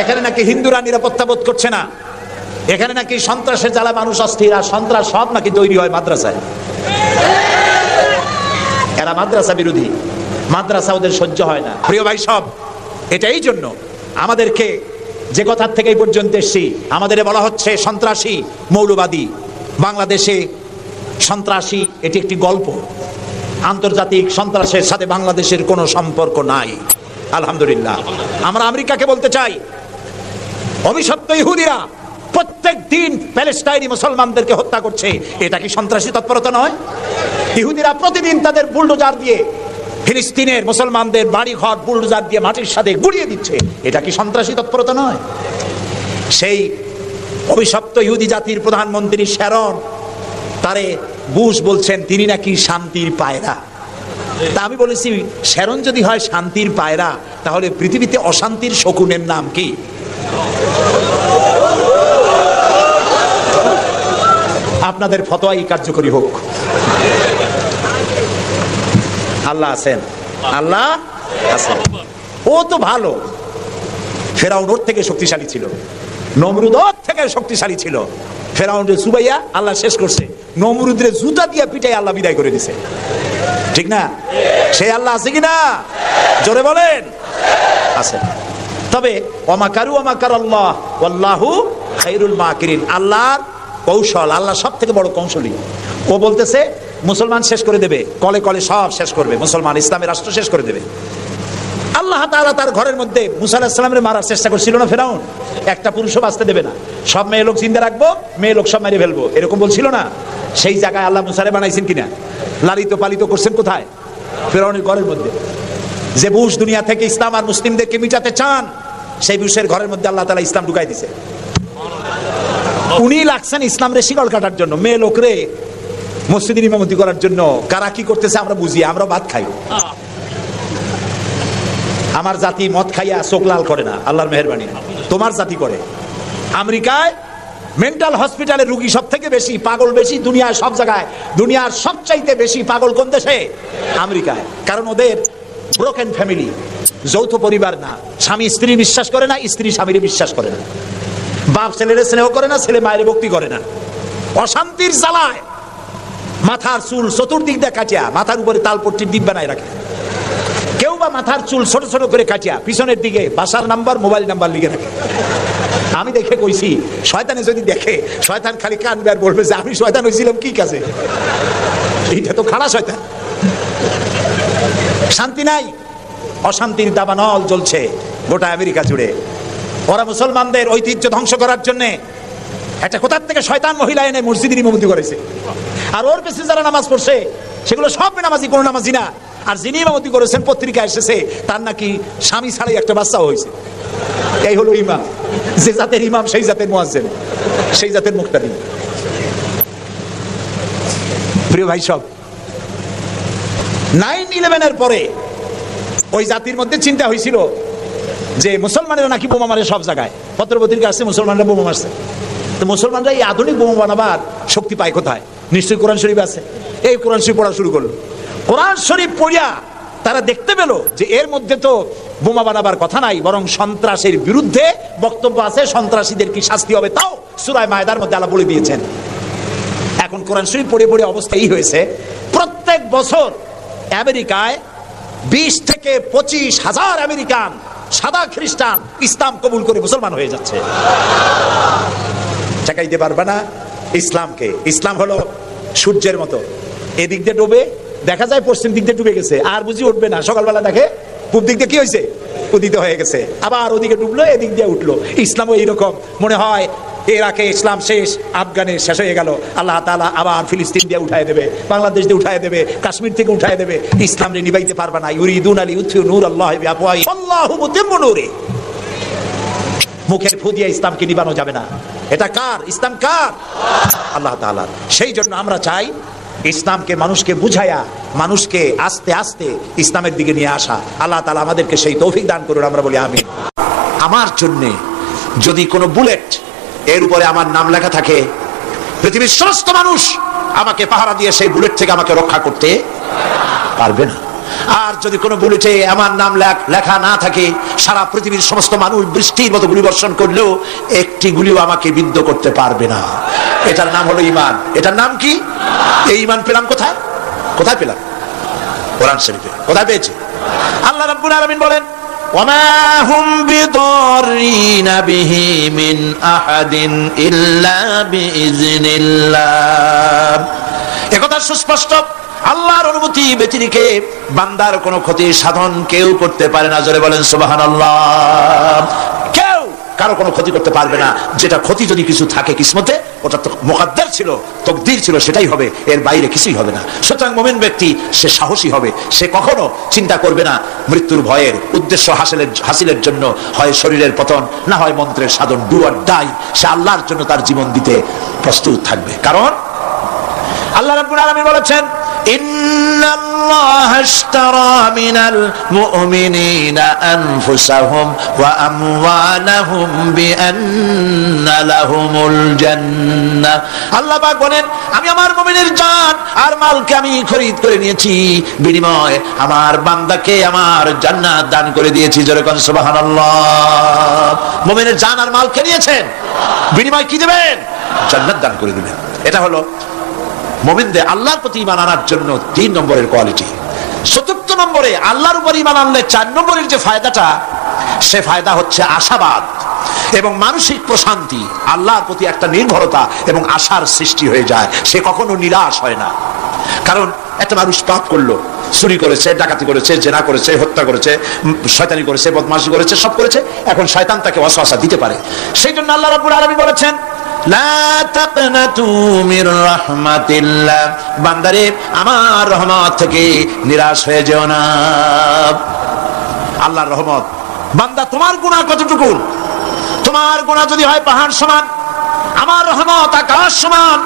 এখানে নাকি হিন্দুরা নিরাপত্তা বোধ করছে না, এখানে নাকি সন্ত্রাসের জ্বালা মানুষ অস্থির, আর সন্ত্রাস সব নাকি তৈরি হয় মাদ্রাসায়। এরা মাদ্রাসা বিরোধী, মাদ্রাসা ওদের সহ্য হয় না। প্রিয় ভাই সব, এটা এই জন্য আমাদেরকে যে কথার থেকে এই পর্যন্ত এসেছি, আমাদের বলা হচ্ছে সন্ত্রাসী, মৌলবাদী। বাংলাদেশে সন্ত্রাসী এটি একটি গল্প, আন্তর্জাতিক সন্ত্রাসের সাথে বাংলাদেশের কোনো সম্পর্ক নাই, আলহামদুলিল্লাহ। আমরা আমেরিকাকে বলতে চাই, অভিশপ্ত ইহুদিরা প্রত্যেক দিন প্যালেস্টাইনি মুসলমানদেরকে হত্যা করছে, এটা কি সন্ত্রাসী তৎপরতা নয়? ইহুদিরা প্রতিদিন তাদের বুলডোজার দিয়ে ফিলিস্তিনের মুসলমানদের বাড়ি ঘর বুলডোজার দিয়ে মাটির সাথে গুড়িয়ে দিচ্ছে, এটা কি সন্ত্রাসী তৎপরতা নয়? সেই অভিশপ্ত ইহুদি জাতির প্রধানমন্ত্রী শ্যারন, তারে বুশ বলছেন তিনি নাকি শান্তির পায়রা। তা আমি বলেছি, শ্যারন যদি হয় শান্তির পায়রা, তাহলে পৃথিবীতে অশান্তির শকুনের নাম কি? আপনাদের ফতোয়াই কার্যকরী হোক। আল্লাহ আছেন, আল্লাহ আছেন। ও তো ভালো, ফেরাউন ওর থেকে শক্তিশালী ছিল, নমরুদ ওর থেকে শক্তিশালী ছিল। ফেরাউনের সুবাইয়া আল্লাহ শেষ করছে, নমরুদের জুতা দিয়ে পিটাই আল্লাহ বিদায় করে দিছে, ঠিক না? সেই আল্লাহ আছে কিনা? জোরে বলেন, আছে। তবে ওয়ামাকারু ওয়ামাকারাল্লাহ ওয়াল্লাহু খায়রুল মাকিরিন। আল্লাহর কৌশল, আল্লাহ সব থেকে বড় কৌশলী। ও বলতেছে মুসলমান শেষ করে দেবে, কলে কলে সব শেষ করবে, মুসলমান ইসলামের রাষ্ট্র শেষ করে দেবে। আল্লাহ তাআলা তার ঘরের মধ্যে মুসা আলাইহিস সালামের মারার চেষ্টা করছিল না ফেরাউন? একটা পুরুষও বাঁচতে দেবে না, সব মেয়ে লোক জিন্দা রাখবো, মেয়ে লোক সব মেরে ফেলবো, এরকম বলছিল না? সেই জায়গায় আল্লাহ মুসারে বানাইছেন কিনা? লালিত পালিত করছেন কোথায়? ফেরাউনের ঘরের মধ্যে। যে বুশ দুনিয়া থেকে ইসলাম আর মুসলিমদেরকে মিটাতে চান, সেই বুশের ঘরের মধ্যে আল্লাহ তাআলা ইসলাম ঢুকাই দিছে। উনি লাগছেন ইসলামরে শিকল কাটার জন্য, মেয়ে লোকরে মসজিদের ইমামতি করার জন্য। কারা কি করতেছে আমরা বুঝি, আমরা ভাত খাই। আমার জাতি মদ খাইয়া চোখ লাল করে না, আল্লাহর মেহেরবানি। তোমার জাতি করে। আমেরিকায় মেন্টাল হসপিটালে রুগী সব থেকে বেশি, পাগল বেশি দুনিয়ার সব জায়গায়। দুনিয়ার সবচাইতে বেশি পাগল কোন দেশে? আমেরিকায়। কারণ ওদের ব্রোকেন ফ্যামিলি, যৌথ পরিবার না। স্বামী স্ত্রী বিশ্বাস করে না, স্ত্রী স্বামীর বিশ্বাস করে না, বাপ ছেলের স্নেহ করে না, ছেলে মায়ের ভক্তি করে না। অশান্তির জ্বালায় মাথার চুল চতুর্দিক দিয়ে কাটিয়া মাথার উপরে তালপট্টির দ্বীপ বানায় রাখে। কেউ বা মাথার চুল ছোট ছোট করে কাটিয়া পিছনের দিকে বাসার নাম্বার, মোবাইল নাম্বার লিখে রাখে। আমি দেখে কইছি, শয়তানে যদি দেখে, শয়তান খালি কানবে আর বলবে যে আমি শয়তান হয়েছিলাম কি কাজে। এইটা তো খারাপ শয়তান। শান্তি নাই, অশান্তির দাবানল জ্বলছে গোটা আমেরিকা জুড়ে। ওরা মুসলমানদের ঐতিহ্য ধ্বংস করার জন্য একটা কোথার থেকে শয়তান মহিলা এনে মসজিদের ইমামতি করেছে। আর ওর পেছনে যারা নামাজ পড়ছে সেগুলো সব বেনামাজি, কোনো নামাজি না। আর যিনি ইমামতি করেছেন পত্রিকা এসেছে তার নাকি স্বামী ছাড়াই একটা বাচ্চাও হয়েছে। এই হলো ইমাম। যে জাতের ইমাম সেই জাতের মুয়াজ্জিন, সেই জাতের মুক্তাদি। প্রিয় ভাই সব, 9/11-এর পরে ওই জাতির মধ্যে চিন্তা হয়েছিল যে মুসলমানেরা নাকি বোমা মারে সব জায়গায়। পত্রপত্রিকা আসছে মুসলমানরা বোমা মারছে। তো মুসলমানরা এই আধুনিক বোমা বানাবার শক্তি পায় কোথায়? নিশ্চয়ই কোরআন শরীফ আছে। এই কোরআন শরীফ পড়া শুরু করলো। কোরআন শরীফ পড়িয়া তারা দেখতে পেল যে এর মধ্যে তো বোমা বানাবার কথা নাই, বরং সন্ত্রাসের বিরুদ্ধে বক্তব্য আছে। সন্ত্রাসীদের কি শাস্তি হবে তাও সূরা মায়েদার মধ্যে আল্লাহ বলে দিয়েছেন। এখন কোরআন শরীফ পড়ে পড়ে অবস্থা এই হয়েছে, প্রত্যেক বছর আমেরিকায় 20 থেকে 25 হাজার আমেরিকান সাদা খ্রিস্টান ইসলাম কবুল করে মুসলমান হয়ে যাচ্ছে। ঠেকাইতে পারবে না ইসলামকে। ইসলাম হলো সূর্যের মতো, এদিক দিয়ে ডুবে দেখা যায় পশ্চিম দিক দিয়ে ডুবে গেছে, আর বুঝি উঠবে না। সকালবেলা দেখে পূব দিক দিয়ে কি হয়েছে? উদিত হয়ে গেছে। আবার ওদিকে ডুবলো, এদিক দিয়ে উঠলো। ইসলামও এইরকম। মনে হয় ইরাকে ইসলাম শেষ, আফগানে শেষ হয়ে গেল, আল্লাহ তাআলা আবার ফিলিস্তিন দিয়ে উঠায় দেবে, বাংলাদেশ দিয়ে উঠায় দেবে, কাশ্মীর থেকে উঠায় দেবে। ইসলাম রে নিবাইতে পারবে না। ইউরিদুনা লিইউতফিউ নূরাল্লাহি বিআফওয়াহিহিম আল্লাহু মুতিম্মু নূরিহি। মুখের ফু দিয়ে ইসলামকে নিবানো যাবে না। এটা কার? ইসলাম কার? আল্লাহ তাআলার। সেই জন্য আমরা চাই ইসলামকে মানুষকে বুঝায়া, মানুষকে আস্তে আস্তে ইসলামের দিকে নিয়ে আসা। আল্লাহ তাআলা আমাদেরকে সেই তৌফিক দান করুন, আমরা বলি আমিন। আমার জন্য যদি কোনো বুলেট এর উপরে আমার নাম লেখা থাকে, পৃথিবীর সমস্ত মানুষ আমাকে পাহারা দিয়ে সেই বুলেট থেকে আমাকে রক্ষা করতে পারবে না। আর যদি কোনো বুলেটে আমার নাম লেখা না থাকে, সারা পৃথিবীর সমস্ত মানুষ বৃষ্টির মতো গুলি বর্ষণ করলেও একটি গুলিও আমাকে বিদ্ধ করতে পারবে না। এটার নাম হলো ঈমান। এটার নাম কি? এই ঈমান পেলাম কোথায়? কোথায় পেলাম? কোরআন শরীফে। কোথায় পেয়েছি? আল্লাহ রাব্বুল আলামিন বলেন, ওয়ামা হুম বিদাররিনা বিহি মিন আহাদিন ইল্লা বিইজনিল্লাহ। একথা সুস্পষ্ট। আল্লাহর অনুমতি ব্যতিরেকে বান্দার কোনো ক্ষতি সাধন কেউ করতে পারে না। জোরে বলেন সুবহানাল্লাহ। কেউ কারো কোনো ক্ষতি করতে পারবে না। যেটা ক্ষতি যদি কিছু থাকে কিসমতে, ওটা তো মুকদ্দার ছিল, তকদির ছিল, সেটাই হবে, এর বাইরে কিছুই হবে না। সুতরাং মুমিন ব্যক্তি সে সাহসী হবে। সে কখনো চিন্তা করবে না মৃত্যুর ভয়ের। উদ্দেশ্য হাসিলের জন্য হয় শরীরের পতন, না হয় মন্ত্রের সাধন। Do or die. সে আল্লাহর জন্য তার জীবন দিতে প্রস্তুত থাকবে। কারণ আল্লাহ রাব্বুল আলামিন বলেছেন, ইন্নাল্লাহা আশতারা মিনাল মুমিনিনা আনফুসাহুম ওয়া আমওয়ালাহুম বিআন্না লাহুমুল জান্নাহ। আল্লাহ পাক বলেন, আমি আমার মুমিনের জান আর মালকে আমি খরিদ করে নিয়েছি, বিনিময়ে আমার বান্দাকে আমার জান্নাত দান করে দিয়েছি। জোরে কোন সুবহানাল্লাহ। মুমিনের জান আর মালকে নিয়েছেন, বিনিময়ে কি দিবেন? জান্নাত দান করে দিবেন। এটা হলো মুমিনদের আল্লাহর প্রতি ঈমান আনার জন্য 3 নম্বরের কোয়ালিটি। 4 নম্বরে আল্লাহর উপর ঈমান আনলে 4 নম্বরের যে ফায়দাটা, সে ফায়দা হচ্ছে আশাবাদ এবং মানসিক প্রশান্তি। আল্লাহর প্রতি একটা নির্ভরতা এবং আশার সৃষ্টি হয়ে যায়। সে কখনো নিরাশ হয় না। কারণ একটা মানুষ পাপ করলো, চুরি করেছে, ডাকাতি করেছে, জেনা করেছে, হত্যা করেছে, শয়তানি করেছে, বদমাশি করেছে, সব করেছে। এখন শয়তান তাকে ওয়াসওয়াসা দিতে পারে। সেই জন্য আল্লাহ রাব্বুল আলামিন বলেছেন, লা তাকনাতু মির রাহমাতিল্লাহ। বান্দারে আমার রহমত থেকে নিরাশ হয়ে যেও না। আল্লাহর রহমত। বান্দা তোমার গুনাহ কতটুকু? তোমার গুনাহ যদি হয় পাহাড় সমান, আমার রহমত আকাশ সমান,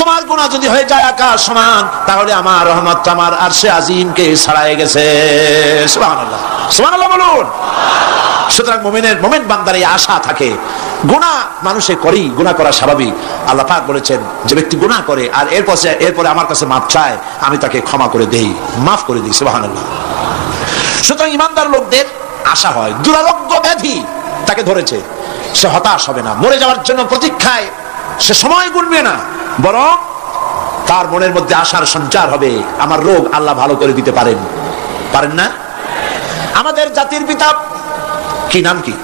তোমার গুনাহ যদি হয়ে যায় আকাশ সমান, তাহলে আমার রহমত আমার আরশে আজিমকে ছাড়াই গেছে। সুবহানাল্লাহ, সুবহানাল্লাহ বলুন। সুতরাং মুমিন বান্দার এই আশা থাকে। গুনাহ মানুষে করি, গুনাহ করা স্বাভাবিক। আল্লাহ পাক বলেছেন যে ব্যক্তি গুনাহ করে আর এরপরে আমার কাছে মাফ চায়, আমি তাকে ক্ষমা করে দেই, মাফ করে দিই। সুবহানাল্লাহ। সুতরাং ইমানদার লোকদের আশা হয়, দুরারোগ্য ব্যাধি তাকে ধরেছে, সে হতাশ হবে না, মরে যাওয়ার জন্য প্রতীক্ষায় সে সময় গুনবে না, বরং তার মনের মধ্যে আশার সঞ্চার হবে, আমার রোগ আল্লাহ ভালো করে দিতে পারেন না? আমাদের জাতির পিতা কি নাম কি?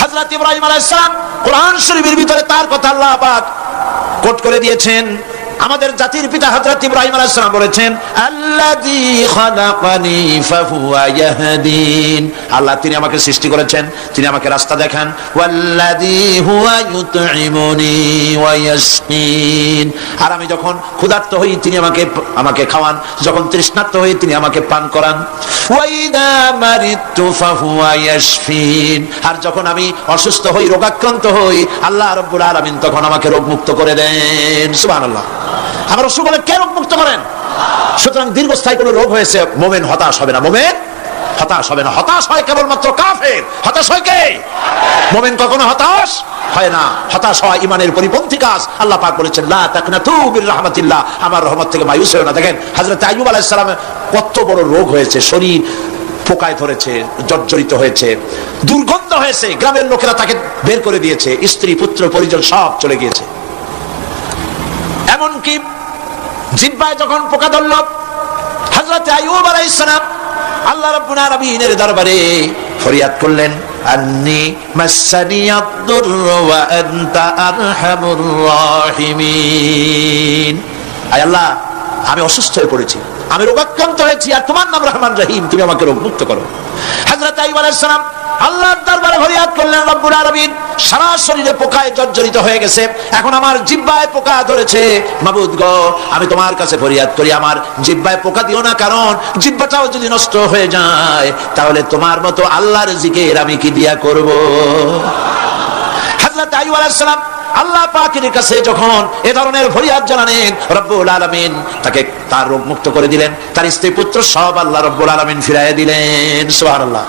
হযরত ইব্রাহিম আলাইহিস সালাম। কোরআন শরীফের ভিতরে তার কথা আল্লাহ পাক কোট করে দিয়েছেন। আমাদের জাতির পিতা হযরত ইব্রাহিম আলাইহিস সালাম বলেছেন, আল্লাযী খালাকানি ফাহুয়া ইয়াহদিন। আল্লাহ তিনি আমাকে সৃষ্টি করেছেন, তিনি আমাকে রাস্তা দেখান। ওয়াল্লাযী হুয়া ইউতঈমুনি ওয়া ইয়াসকিন। আর আমি যখন ক্ষুধার্ত হই তিনি আমাকে খাওয়ান, যখন তৃষ্ণার্ত হই তিনি আমাকে পান করান। ওয়া ইযা মারিদতু ফাহুয়া ইয়াশফিন। আর যখন আমি অসুস্থ হই, রোগাক্রান্ত হই, আল্লাহ রাব্বুল আলামিন তখন আমাকে রোগমুক্ত করে দেন। সুবহানাল্লাহ। আমার রাসূল বলেন কে রোগ মুক্ত করেন? সুতরাং দীর্ঘস্থায়ী কোনো রোগ হয়েছে, মুমিন হতাশ হবে না, মুমিন হতাশ হবে না। হতাশ হয় কেবলমাত্র কাফের। হতাশ হয় কে? মুমিন কখনো হতাশ হয় না। হতাশ হয় ইমানের পরিপন্থী কাজ। আল্লাহ পাক বলেছেন লা তাকনাতু মির রাহমাতিল্লাহ, আমার রহমত থেকে মায়ুস হয়ো না। দেখেন হযরত আইয়ুব আলাইহিস সালামের কত বড় রোগ হয়েছে, শরীর পোকায় ধরেছে, জর্জরিত হয়েছে, দুর্গন্ধ হয়েছে, গ্রামের লোকেরা তাকে বের করে দিয়েছে, স্ত্রী পুত্র পরিজন সব চলে গিয়েছে। এমনকি জিহ্বায় যখন পোকা ধরল, হযরত আইয়ুব আলাইহিস সালাম আল্লাহ রাব্বুল আলামিনের দরবারে ফরিয়াদ করলেন, আন্নী মাসসানিয়াদ দুররু ওয়া আনতা আরহামুর রাহিমিন। আয় আল্লাহ, আমি অসুস্থ হয়ে পড়েছি, আমি রোগাক্রান্ত হয়েছি, আর তোমার নাম রহমান রহিম, তুমি আমাকে রোগ মুক্ত করো। হযরত আইয়ুব আলাইহিস সালাম আল্লাহর দরবারে ফরিয়াদ করলেন, রব্বুল আলামিন সারা শরীরে পোকায় জর্জরিত হয়ে গেছে, এখন আমার জিহ্বায় পোকা ধরেছে, মাবুদ গো আমি তোমার কাছে ফরিয়াদ করি আমার জিহ্বায় পোকা দিও না, কারণ জিহ্বাটাও যদি নষ্ট হয়ে যায় তাহলে তোমার মতো আল্লাহর জিকির আমি কি দিয়া করব। হযরত আইয়ুব আলাইহিস সালাম আল্লাহ পাকের কাছে যখন এ ধরনের ফরিয়াদ জানালেন, রব্বুল আলামিন তাকে তার রোগ মুক্ত করে দিলেন, তার স্ত্রী পুত্র সব আল্লাহ রব্বুল আলামিন ফিরিয়ে দিলেন। সুবহানাল্লাহ।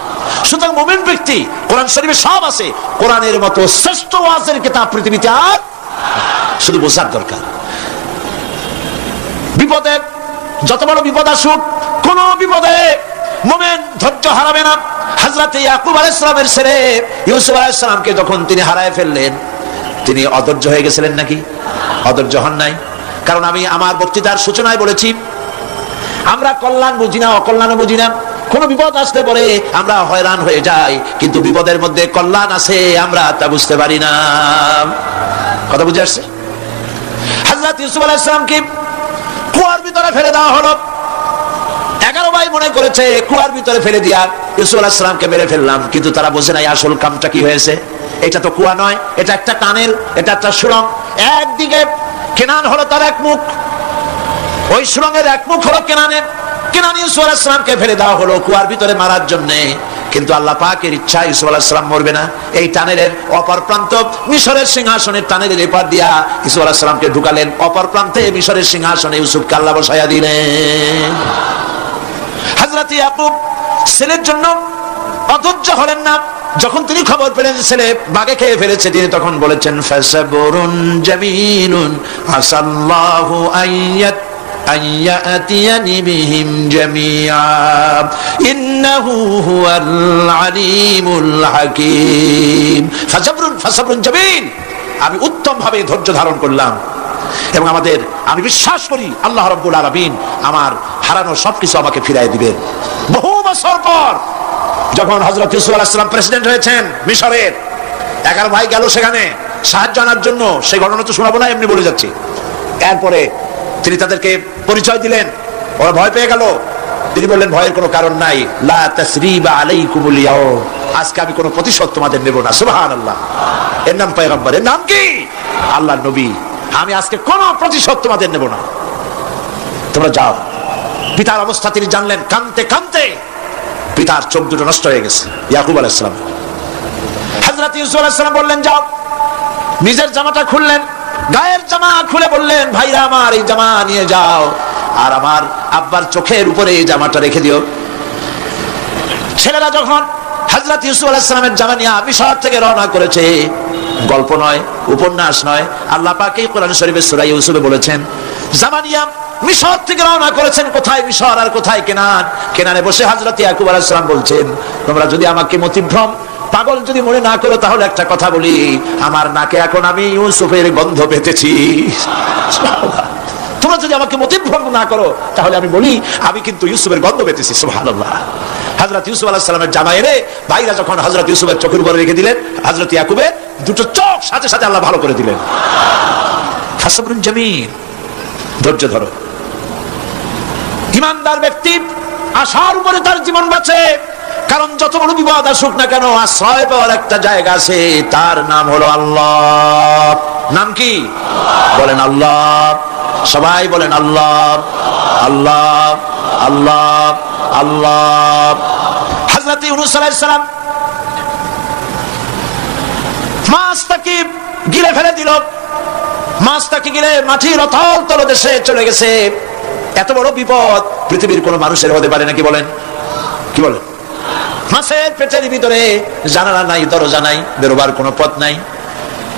সুতরাং মুমিন ব্যক্তি, কোরআন শরীফে সব আছে, কোরআনের মতো শ্রেষ্ঠ ওয়াজের কিতাব পৃথিবীতে আর শুধু বোঝার দরকার। বিপদে যত বড় বিপদ আসুক, কোন বিপদে মুমিন ধৈর্য হারাবে না। হযরত ইয়াকুব আলাইহিস সালামের ছেলে ইউসুফ আলাইহিস সালামকে যখন তিনি হারায় ফেললেন, তিনি অধৈর্য হয়ে গেছিলেন নাকি? অধৈর্য হন নাই। কারণ আমি আমার বক্তৃতার সূচনায় বলেছি, আমরা কল্যাণ বুঝি না, অকল্যাণ বুঝি না। কোন বিপদ আসতে পারে আমরা হয়রান হয়ে যাই, কিন্তু বিপদের মধ্যে কল্যাণ আছে আমরা তা বুঝতে পারি না। কথা বুঝে আসছে? হযরত ইউসুফ আলাইহিস সালামকে কুয়ার ভিতরে ফেলে দেওয়া হলো। 11 ভাই মনে করেছে কুয়ার ভিতরে ফেলে দিয়া ইউসুফ আলাইহিস সালামকে মেরে ফেললাম, কিন্তু তারা বোঝে নাই আসল কামটা কি হয়েছে। এটা তো কুয়া নয়, এটা একটা টানেল, এটা একটা সুড়ঙ্গ। একদিকে কেনান হলো তার এক মুখ, ওই সুড়ঙ্গের এক মুখ হলো কেনানের। কেনান ইউসুফ আলাইহিস সালামকে ফেলে দেওয়া হলো কুয়ার ভিতরে মারার জন্য, কিন্তু আল্লাহ পাকের ইচ্ছা ইউসুফ আলাইহিস সালাম মরবে না। এই টানেলের অপর প্রান্ত মিশরের সিংহাসনের টানেলের এপার দিয়া ইউসুফ আলাইহিস সালামকে ঢুকালেন, অপর প্রান্তে মিশরের সিংহাসনে ইউসুফকে আল্লাহ বসায়া দিলেন। হযরত ইয়াকুব ছেলের জন্য অধৈর্য হলেন না। যখন তিনি খবর পেলেন ছেলে বাঘে খেয়ে ফেলেছে, তিনি তখন বলেছেন, ফাসাবরুন জামিলুন আসাল্লাহু আইয়াতিয়ানি বিহিম জামিআ ইন্নাহু হুয়াল আলিমুল হাকীম। ফাসাবরুন জামিল, আমি উত্তম ভাবে ধৈর্য ধারণ করলাম, এবং আমি বিশ্বাস করি আল্লাহ রাব্বুল আলামিন আমার হারানো সবকিছু আমাকে ফিরিয়ে দিবেন। বহু বছর পর যখন হযরত ইউসুফ আলাইহিস সালাম প্রেসিডেন্ট হয়েছেন মিশরের, 11 ভাই গেল সেখানে সাহায্য আনার জন্য। সেই ঘটনা তো শোনাবো না, এমনি বলে যাচ্ছি। এরপরে তিনি তাদেরকে পরিচয় দিলেন, ওরা ভয় পেয়ে গেল। তিনি বললেন, ভয়ের কোনো কারণ নাই, লা তাসরিবা আলাইকুমুল ইয়াউম, আজকে আমি কোনো প্রতিশোধ তোমাদের নেব না। সুবহানাল্লাহ। এর নাম পয়গম্বর, এর নাম কি? আল্লাহর নবী। আমি আজকে কোনো প্রতিশোধ তোমাদের নেব না, তোমরা যাও। পিতার অবস্থা তিনি জানলেন, কাঁদতে কাঁদতে পিতার চোখ দুটো নষ্ট হয়ে গেছে। ইয়াকুব আলাইহিস সালাম, হযরত ইউসুফ আলাইহিস সালাম বললেন, যাও নিজের জামাটা খুললেন, গায়ের জামা খুলে বললেন, ভাইরা আমার এই জামা নিয়ে যাও, আর আমার আব্বার চোখের উপরে এই জামাটা রেখে দিও। ছেলেরা যখন হযরত ইউসুফ আলাইহিস সালামের জামা নিয়ে মিশর থেকে রওনা করেছে, গল্প নয়, উপন্যাস নয়, আল্লাহ পাক এই কোরআন শরীফের সূরা ইউসুফে বলেছেন, জামা নিয়ে মিশর থেকে রওনা করেছেন। কোথায় মিশর আর কোথায় কেনান? কেনানে বসে হযরত ইয়াকুব আলাইহিস সালাম বলছেন, তোমরা যদি আমাকে মতিভ্রম পাগল যদি মনে না করো, তাহলে একটা কথা বলি, আমার নাকে এখন আমি ইউসুফের গন্ধ পেতেছি। তোমরা যদি আমাকে মতিভ্রম না করো, তাহলে আমি বলি আমি কিন্তু ইউসুফের গন্ধ পেতেছি। সুবহানাল্লাহ। হযরত ইউসুফ আলাইহিস সালামের জামা এনে ভাইরা যখন হযরত ইউসুফের চোখের উপরে রেখে দিলেন, হযরত ইয়াকুবের দুটো চোখ সাথে সাথে আল্লাহ ভালো করে দিলেন। ফাসবরুন জামিল, ধৈর্য ধরো। ঈমানদার ব্যক্তি আশার উপরে তার জীবন বাঁচে, কারণ যত বড় বিপদ আসুক না কেন, আশ্রয় পাওয়ার একটা জায়গা আছে, তার নাম হলো আল্লাহ। নাম কি? বলেন আল্লাহ। সবাই বলেন আল্লাহ, আল্লাহ, আল্লাহ, আল্লাহ। হযরত ইউনূস আলাইহিস সালাম মাছটাকে গিলে ফেলে দিল, মাছটাকে গিলে মাটির অতল তলদেশে চলে গেছে। এত বড় বিপদ পৃথিবীর কোন মানুষের হতে পারে নাকি? বলেন, কি বলেন? মাছের পেটের ভিতরে জানালা নাই, দরজা নাই, বেরোবার কোনো পথ নাই,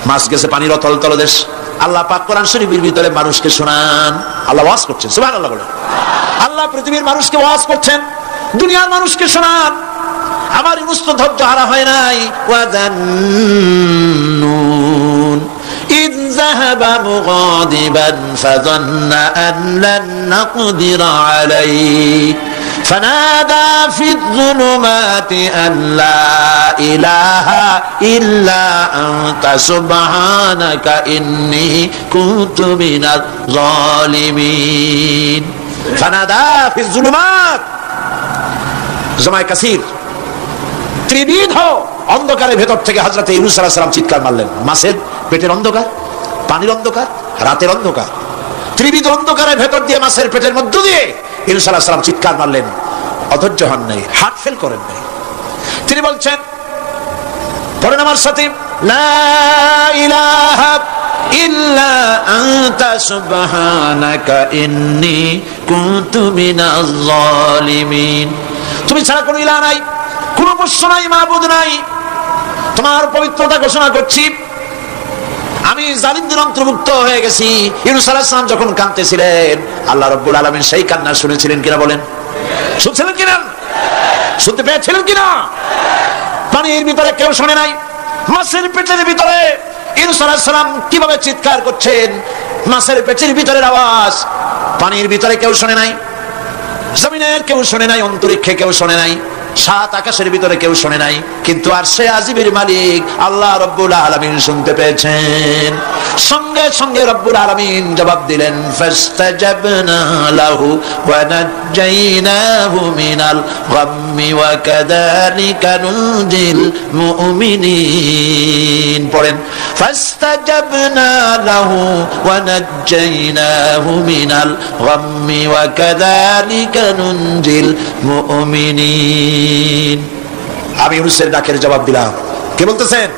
মাছ গেছে পানির অতল তলদেশ। আল্লাহ পাক কোরআন শরীফের ভিতরে মানুষকে শোনান, আল্লাহ ওয়াজ করছেন। সুবহানাল্লাহ বলেন। আল্লাহ পৃথিবীর মানুষকে ওয়াজ করছেন, দুনিয়ার মানুষকে শোনান। আমার ইউনূস তো ধৈর্য হারা হয় নাই। ওয়াযান্নুন ইয যাহাবা মুগাদিবান ফাযান্না আন লান নাকদিরা আলাইহি ফানাদা ফিয যুলুমাতি আন লা ইলাহা ইল্লা আনতা সুবহানাকা ইন্নী কুনতু মিনাজ জালিমিন। ফানাদা ফিয যুলুমাত, জামায়ে কাসির, ত্রিবিধ অন্ধকারের ভেতর থেকে হযরত ইউনূস আলাইহিস সালাম চিৎকার মারলেন। মাছের পেটের অন্ধকার, পানির অন্ধকার, রাতের অন্ধকার, ত্রিবিধ অন্ধকারের ভেতর দিয়ে মাছের পেটের মধ্য দিয়ে ইউনূস আলাইহিস সালাম চিৎকার মারলেন। অধৈর্য হন নাই, হার্ট ফেল করেন নাই। তিনি বলছেন, পড়েন আমার সাথে, লা ইলাহা ইল্লা আনতা সুবহানাকা ইন্নী কুনতু মিনাজ জালিমিন। তুমি ছাড়া কোনো ইলাহ নাই, কোনো বস্তু নাই, মাবুদ নাই, তোমার পবিত্রতা ঘোষণা করছি, আমি জালিমদের অন্তর্ভুক্ত হয়ে গেছি। ইউনূস আলাইহিস সালাম যখন কাঁদতেছিলেন, আল্লাহ রাব্বুল আলামিন সেই কান্না শুনেছিলেন কিনা? বলেন, শুনছিলেন কিনা? শুনতে পেয়েছিলেন কিনা? পানির ভিতরে কেউ শুনে নাই, মাছের পেটের ভিতরে ইউনূস আলাইহিস সালাম কিভাবে চিৎকার করছেন, মাছের পেটের ভিতরের আওয়াজ পানির ভিতরে কেউ শুনে নাই, জমিনের কেউ শুনে নাই, অন্তরিক্ষে কেউ শুনে নাই, সাত আকাশের ভিতরে কেউ শুনে নাই, কিন্তু আরশে আজিমের মালিক আল্লাহ রাব্বুল আলামিন শুনতে পেয়েছেন। সঙ্গে সঙ্গে রাব্বুল আলামিন জবাব দিলেন, ফাস্তাজাবনা লাহু ওয়া নাজ্জাইনাহু মিনাল গাম্মি ওয়া কাযালিকা নুনজিল মুমিনিন। পড়েন, ফাস্তাজাবনা লাহু ওয়া নাজ্জাইনাহু মিনাল গাম্মি ওয়া কাযালিকা নুনজিল মুমিনিন। আমি ইউনূসের ডাকের জবাব দিলাম। কে বলতেছেন?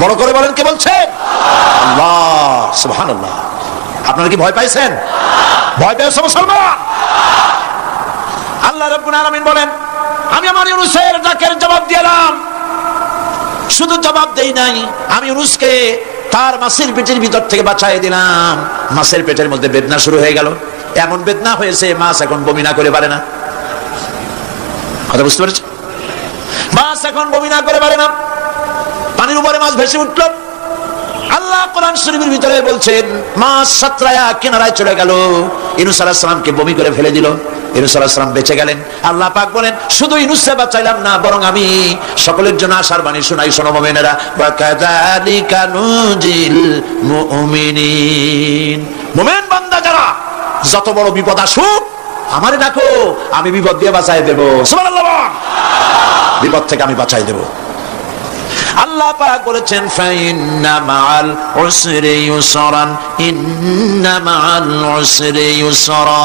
বড় করে বলেন, কে বলছেন? আল্লাহ। সুবহানাল্লাহ। আপনারা কি ভয় পাইছেন? ভয় পেয়েছে মুসলমান? আল্লাহ রাব্বুল আলামিন বলেন, আমি আমার ইউনূসের ডাকের জবাব দিলাম। শুধু জবাব দেই নাই, আমি ইউনূসকে তার মাছের পেটের ভিতর থেকে বাঁচাই দিলাম। মাছের পেটের মধ্যে বেদনা শুরু হয়ে গেল, এমন বেদনা হয়েছে মাছ এখন বমি না করে পারে না। কথা বুঝতে পেরেছেন? মাছ এখন বমি না করে পারে না, পানির উপরে মাছ ভেসে উঠল। আল্লাহ কোরআন শরীফের ভিতরে বলছেন, মাছ সাতরায়া কিনারায় চলে গেল, ইউনূস আলাইহিস সালামকে বমি করে ফেলে দিল। ইউনূস আলাইহিস সালাম বেঁচে গেলেন। আল্লাহ পাক বলেন, শুধু ইউনূসকে বাঁচাইলাম না, বরং আমি সকলের জন্য আশার বাণী শোনাই। শোনো মুমিনেরা, ওয়া কাযালিকা নুনজিল মুমিনিন। মুমিন বান্দা যারা, যত বড় বিপদ আসুক আমারে ডাকো, আমি বিপদ দিয়ে বাঁচাই দেব। সুবহানাল্লাহ। বিপদ থেকে আমি বাঁচাই দেব। আল্লাহ পাক বলেছেন, ফাইন্না মাআল উসরি ইউসরান, ইন্না মাআল উসরি ইউসরা।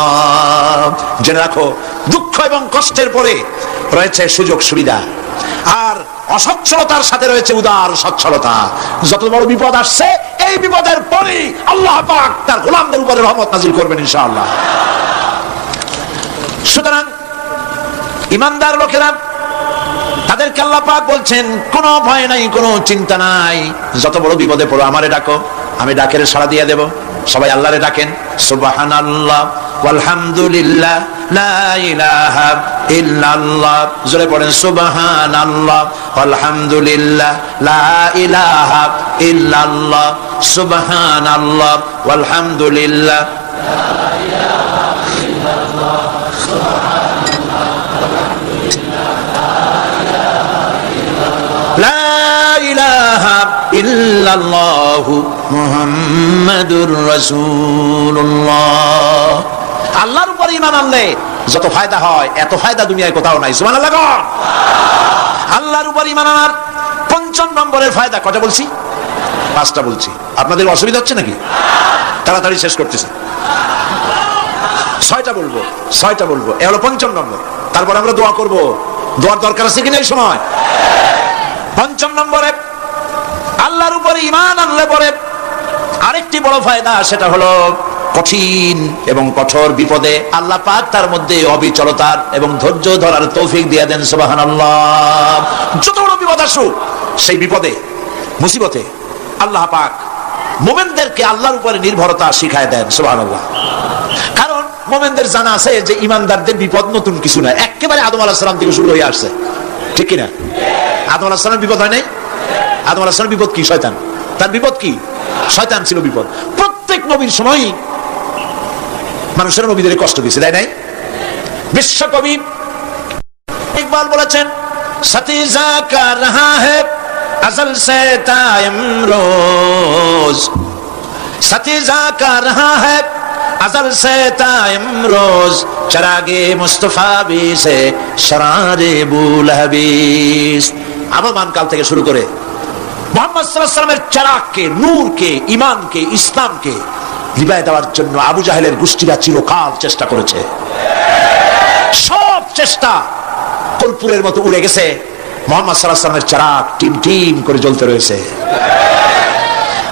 জেনে রাখো, দুঃখ এবং কষ্টের পরে রয়েছে সুযোগ সুবিধা, আর অসচ্ছলতার সাথে রয়েছে উদার সচ্ছলতা। যত বড় বিপদ আসছে, এই বিপদের পরেই আল্লাহ পাক তার গোলামদের উপরে রহমত নাজিল করবেন ইনশাআল্লাহ। সুতরাং ইমানদার লোকেরা, তাদেরকে আল্লাহ পাক বলছেন কোনো ভয় নাই, কোনো চিন্তা নাই, যত বড় বিপদে পড়ো আমারে ডাকো, আমি ডাকের সাড়া দিয়ে দেব। সবাই আল্লাহরে ডাকেন, সুবহানাল্লাহ ওয়ালহামদুলিল্লাহ লা ইলাহা ইল্লাল্লাহ। জোরে পড়েন সুবহানাল্লাহ ওয়ালহামদুলিল্লাহ লা ইলাহা ইল্লাল্লাহ, সুবহানাল্লাহ ওয়ালহামদুলিল্লাহ লা ইলাহা ইল্লাল্লাহ, লা ইলাহা ইল্লাল্লাহু মুহাম্মাদুর রাসূলুল্লাহ। আল্লাহর উপর ঈমান আনলে যত ফায়দা হয়, এত ফায়দা দুনিয়ায় কোথাও নাই। সুবহানাল্লাহ। আল্লাহর উপর ঈমান আনার ৫ম নম্বরের ফায়দা কয়টা বলছি? 5টা বলছি। আপনাদের অসুবিধা হচ্ছে নাকি? তাড়াতাড়ি শেষ করতেছি। 6টা বলবো, 6টা বলবো, এ হলো ৫ম নম্বর। তারপর আমরা দোয়া করব। দোয়ার দরকার আছে কিনা এই সময়? ৫ম নম্বরে আল্লাহর উপরে ঈমান আনলে পরে আরেকটি বড় ফায়দা, সেটা হলো কঠিন এবং কঠোর বিপদে আল্লাহ পাক তার মধ্যে অবিচলতার এবং ধৈর্য ধরার তৌফিক দিয়ে দেন। সুবহানাল্লাহ। যত বড় বিপদ আসুক, সেই বিপদে মুসিবতে আল্লাহ পাক মুমিনদেরকে আল্লাহর উপরে নির্ভরতা শিখায় দেন। সুবহানাল্লাহ। কারণ মুমিনদের জানা আছে যে ঈমানদারদের বিপদ নতুন কিছু নয়, একেবারে আদম আলাইহিস সালাম থেকে শুরু হয়ে আসছে, ঠিক কিনা? আদম আলাইহিস সালামের বিপদ হয় নাই? আদম আলাইহিস সালামের বিপদ কি? শয়তান। তার বিপদ কি? শয়তান ছিল বিপদ। প্রত্যেক নবীর সময়ই মানুষের নবীদের কষ্ট দিয়েছে, তাই নাই? বিশ্বকবি ইকবাল বলেছেন, সতীজা কা রহা হ্যায় আজল সে তা ইমরোজ, সতীজা কা রহা হ্যায় अज़ल से ता इमरोज, चरागे मुस्तफा भी से शरारे बुलहबीस। আগমন কাল থেকে শুরু করে মুহাম্মদ সাল্লাল্লাহু আলাইহি ওয়াসাল্লামের চারাগকে, নূরকে, ঈমানকে, ইসলামকে নিভায় দেওয়ার জন্য আবু জাহেলের গোষ্ঠীরা চিরকাল চেষ্টা করেছে। সব চেষ্টা কর্পূরের মতো উড়ে গেছে, মুহাম্মদ সাল্লাল্লাহু আলাইহি ওয়াসাল্লামের চারাগ টিম টিম করে জ্বলতে রয়েছে।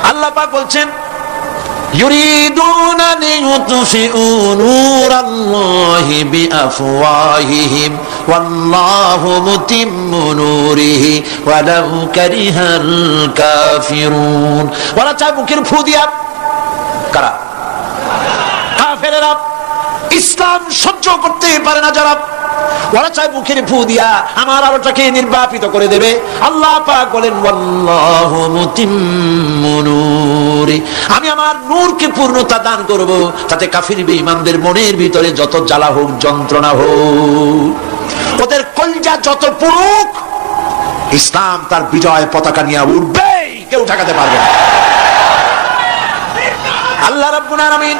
আল্লাহ পাক বলছেন, يريدون أن يطفئوا نور الله بأفواههم والله متم نوره ولو كره الكافرون। ওরা চায় মুখের ফু দিয়া, কারা? কাফেরেরা। ইসলাম সহ্য করতে পারে না যারা, ওরা চায় মুখের ফু দিয়া আমার আলোটাকে নির্বাপিত করে দেবে। আল্লাহ পাক বলেন, ওয়াল্লাহু মুতিম্মু নূরি, আমি আমার নূরকে পূর্ণতা দান করব, তাতে কাফির বেঈমানদের মনের ভিতরে যত জ্বালা হোক, যন্ত্রণা হোক, ওদের কলজা যত পুরুক, ইসলাম তার বিজয় পতাকা নিয়ে উঠবে, কেউ ঠেকাতে পারবে না। আল্লাহ রাব্বুল আলামিন,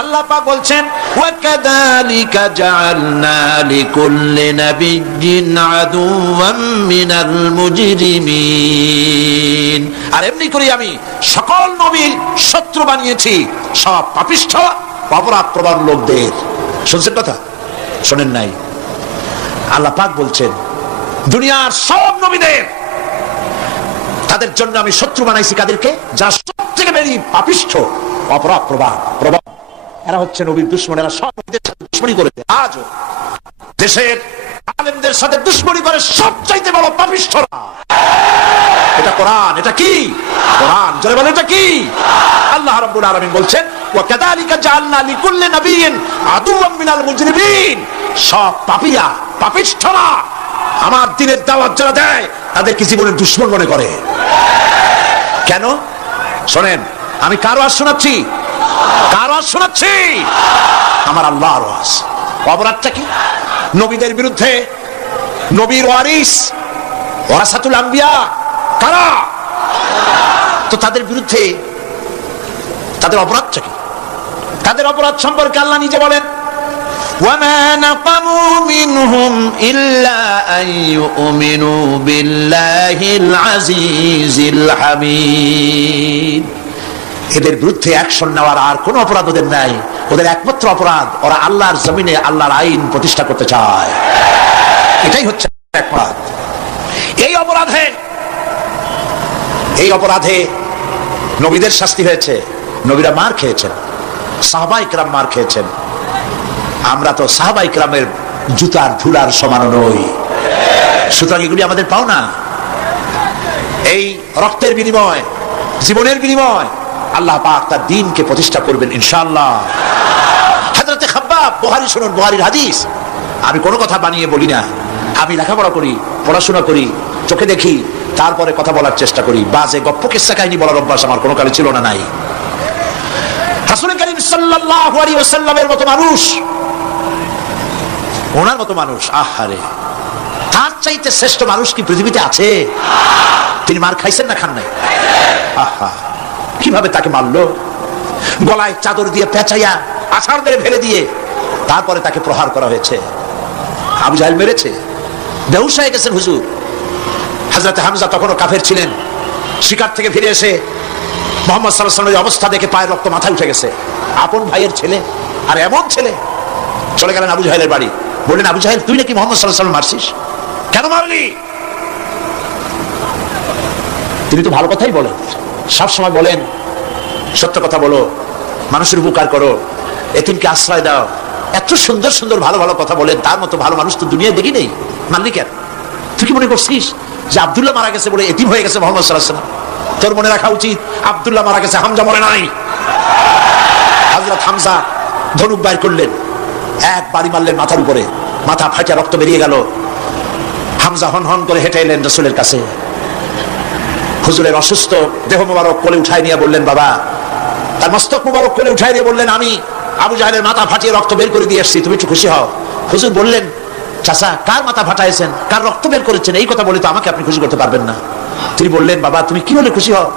আল্লাহ পাক বলছেন, ওয়াকাযালিকা জাআলনা লিকুল্লি নাবিয়্যিন আদুওয়াম মিনাল মুজরিমিন। আর এমনি করে আমি সকল নবীর শত্রু বানিয়েছি সব পাপিষ্ঠ অপরাধপ্রবণ লোকদের। শুনছেন কথা? শোনেন নাই? আল্লাহ পাক বলছেন, দুনিয়ার সব নবীদের, তাদের জন্য আমি শত্রু বানাইছি কাদেরকে? যারা সব থেকে বেশি পাপিষ্ঠ, অপরাধপ্রবণ। এরা হচ্ছে নবীর দুশমন। এরা সব নবীদের সাথে দুশমনি করেছে। আজও দেশের আলেমদের সাথে দুশমনি করে সবচাইতে বড় পাপিষ্ঠরা। এটা কোরআন। এটা কি? কোরআন। জোরে বলেন, এটা কি? আল্লাহ রাব্বুল আলামিন বলছেন, ওয়া কাযালিকা জাআলনা লিকুল্লি নাবিয়্যিন আদুওয়াম মিনাল মুজরিমিন। সব পাপিয়া, পাপিষ্ঠরা আমার দ্বীনের দাওয়াত যারা দেয়, তাদেরকে জীবনের দুশমন মনে করে। কেন? শোনেন, আমি কার ওয়াজ শোনাচ্ছি? কার ওয়াজ শোনাচ্ছি? আমার আল্লাহর ওয়াজ। অপরাধটা কি? নবীদের বিরুদ্ধে, নবীর ওয়ারিস, ওয়ারাসাতুল আম্বিয়া কারা? তো তাদের বিরুদ্ধে তাদের অপরাধটা কি? তাদের অপরাধ সম্পর্কে আল্লাহ নিজে বলেন, ওয়ামা নাকামু মিনহুম ইল্লা আন ইউমিনু বিল্লাহিল আজিজিল হামিদ। এদের বিরুদ্ধে অ্যাকশন নেওয়ার আর কোন অপরাধ ওদের নাই। ওদের একমাত্র অপরাধ, ওরা আল্লাহর জমিনে আল্লাহর আইন প্রতিষ্ঠা করতে চায়। এটাই হচ্ছে অপরাধ। অপরাধে নবীদের শাস্তি হয়েছে, নবীরা মার খেয়েছেন, সাহাবায়ে কেরাম মার খেয়েছেন। আমরা তো সাহাবায়ে কেরামের জুতার ধুলার সমান নই, সুতরাং এগুলি আমাদের পাওনা। এই রক্তের বিনিময়, জীবনের বিনিময় আল্লাহ পাক তার দ্বীনকে প্রতিষ্ঠা করবেন ইনশাআল্লাহ। হযরতে খাব্বাব, বুখারী শুনুন, বুখারীর হাদিস। আমি কোনো কথা বানিয়ে বলি না, আমি লেখাপড়া করি, পড়াশোনা করি, চোখে দেখি, তারপরে কথা বলার চেষ্টা করি। বাজে গপ্প কিসসা কাহিনী বলার অভ্যাস আমার কোনো কালে ছিল না, নাই। রাসূল করিম সাল্লাল্লাহু আলাইহি ওয়াসাল্লামের মতো মানুষ, ওনার মতো মানুষ, আহারে, তার চাইতে শ্রেষ্ঠ মানুষ কি পৃথিবীতে আছে? তিনি মার খাইছেন না খান নাই? আহা, কিভাবে তাকে মারলো! গলায় চাদর দিয়ে পেঁচাইয়া আছাড় মেরে ফেলে দিয়ে তারপরে তাকে প্রহার করা হয়েছে। আবু জাহেল মেরেছে, বেহুশ হয়ে গেছেন হুজুর। হযরতে হামজা তখনও কাফের ছিলেন। শিকার থেকে ফিরে এসে মুহাম্মদ সাল্লাল্লাহু আলাইহি ওয়াসাল্লামের অবস্থা দেখে পায়ের রক্ত মাথায় উঠে গেছে। আপন ভাইয়ের ছেলে, আর এমন ছেলে। চলে গেলেন আবু জাহেলের বাড়ি, বললেন, আবু জাহেল, তুই নাকি মুহাম্মদ সাল্লাল্লাহু আলাইহি ওয়াসাল্লাম মারছিস, কেন মারলি? তিনি তো ভালো কথাই বলেন, সবসময় বলেন সত্য কথা বলো, মানুষের উপকার করো, এতিমকে আশ্রয় দাও, এত সুন্দর সুন্দর ভালো ভালো কথা বলেন। তার মতো ভালো মানুষ তো দুনিয়ায় দেখি নেই। মারলি কেন? তুই কি মনে করছিস যে আব্দুল্লাহ মারা গেছে বলে এতিম হয়ে গেছে মুহাম্মদ সাল্লাল্লাহু আলাইহি ওয়াসাল্লাম? তোর মনে রাখা উচিত, আব্দুল্লাহ মারা গেছে, হামজা মরে নাই। হযরত হামজা ধনুক বাইর করলেন, এক বাড়ি মারলেন মাথার উপরে, মাথা ফাটা রক্ত বেরিয়ে গেল। হামজা হন হন করে হেঁটে এলেন রাসূলের কাছে। হুজুরের অসুস্থ দেহ মুবারক কোলে উঠায় নিয়ে বললেন, বাবা, তার মস্তক মুবারক কোলে উঠায় নিয়ে বললেন, আমি আবু জাহেলের মাথা ফাটিয়ে রক্ত বের করে দিয়ে আসছি, তুমি একটু খুশি হও। হুজুর বললেন, চাচা, কার মাথা ফাটাইছেন, কার রক্ত বের করেছেন, এই কথা বলে তো আমাকে আপনি খুশি করতে পারবেন না। তিনি বললেন, বাবা, তুমি কি হলে খুশি হও?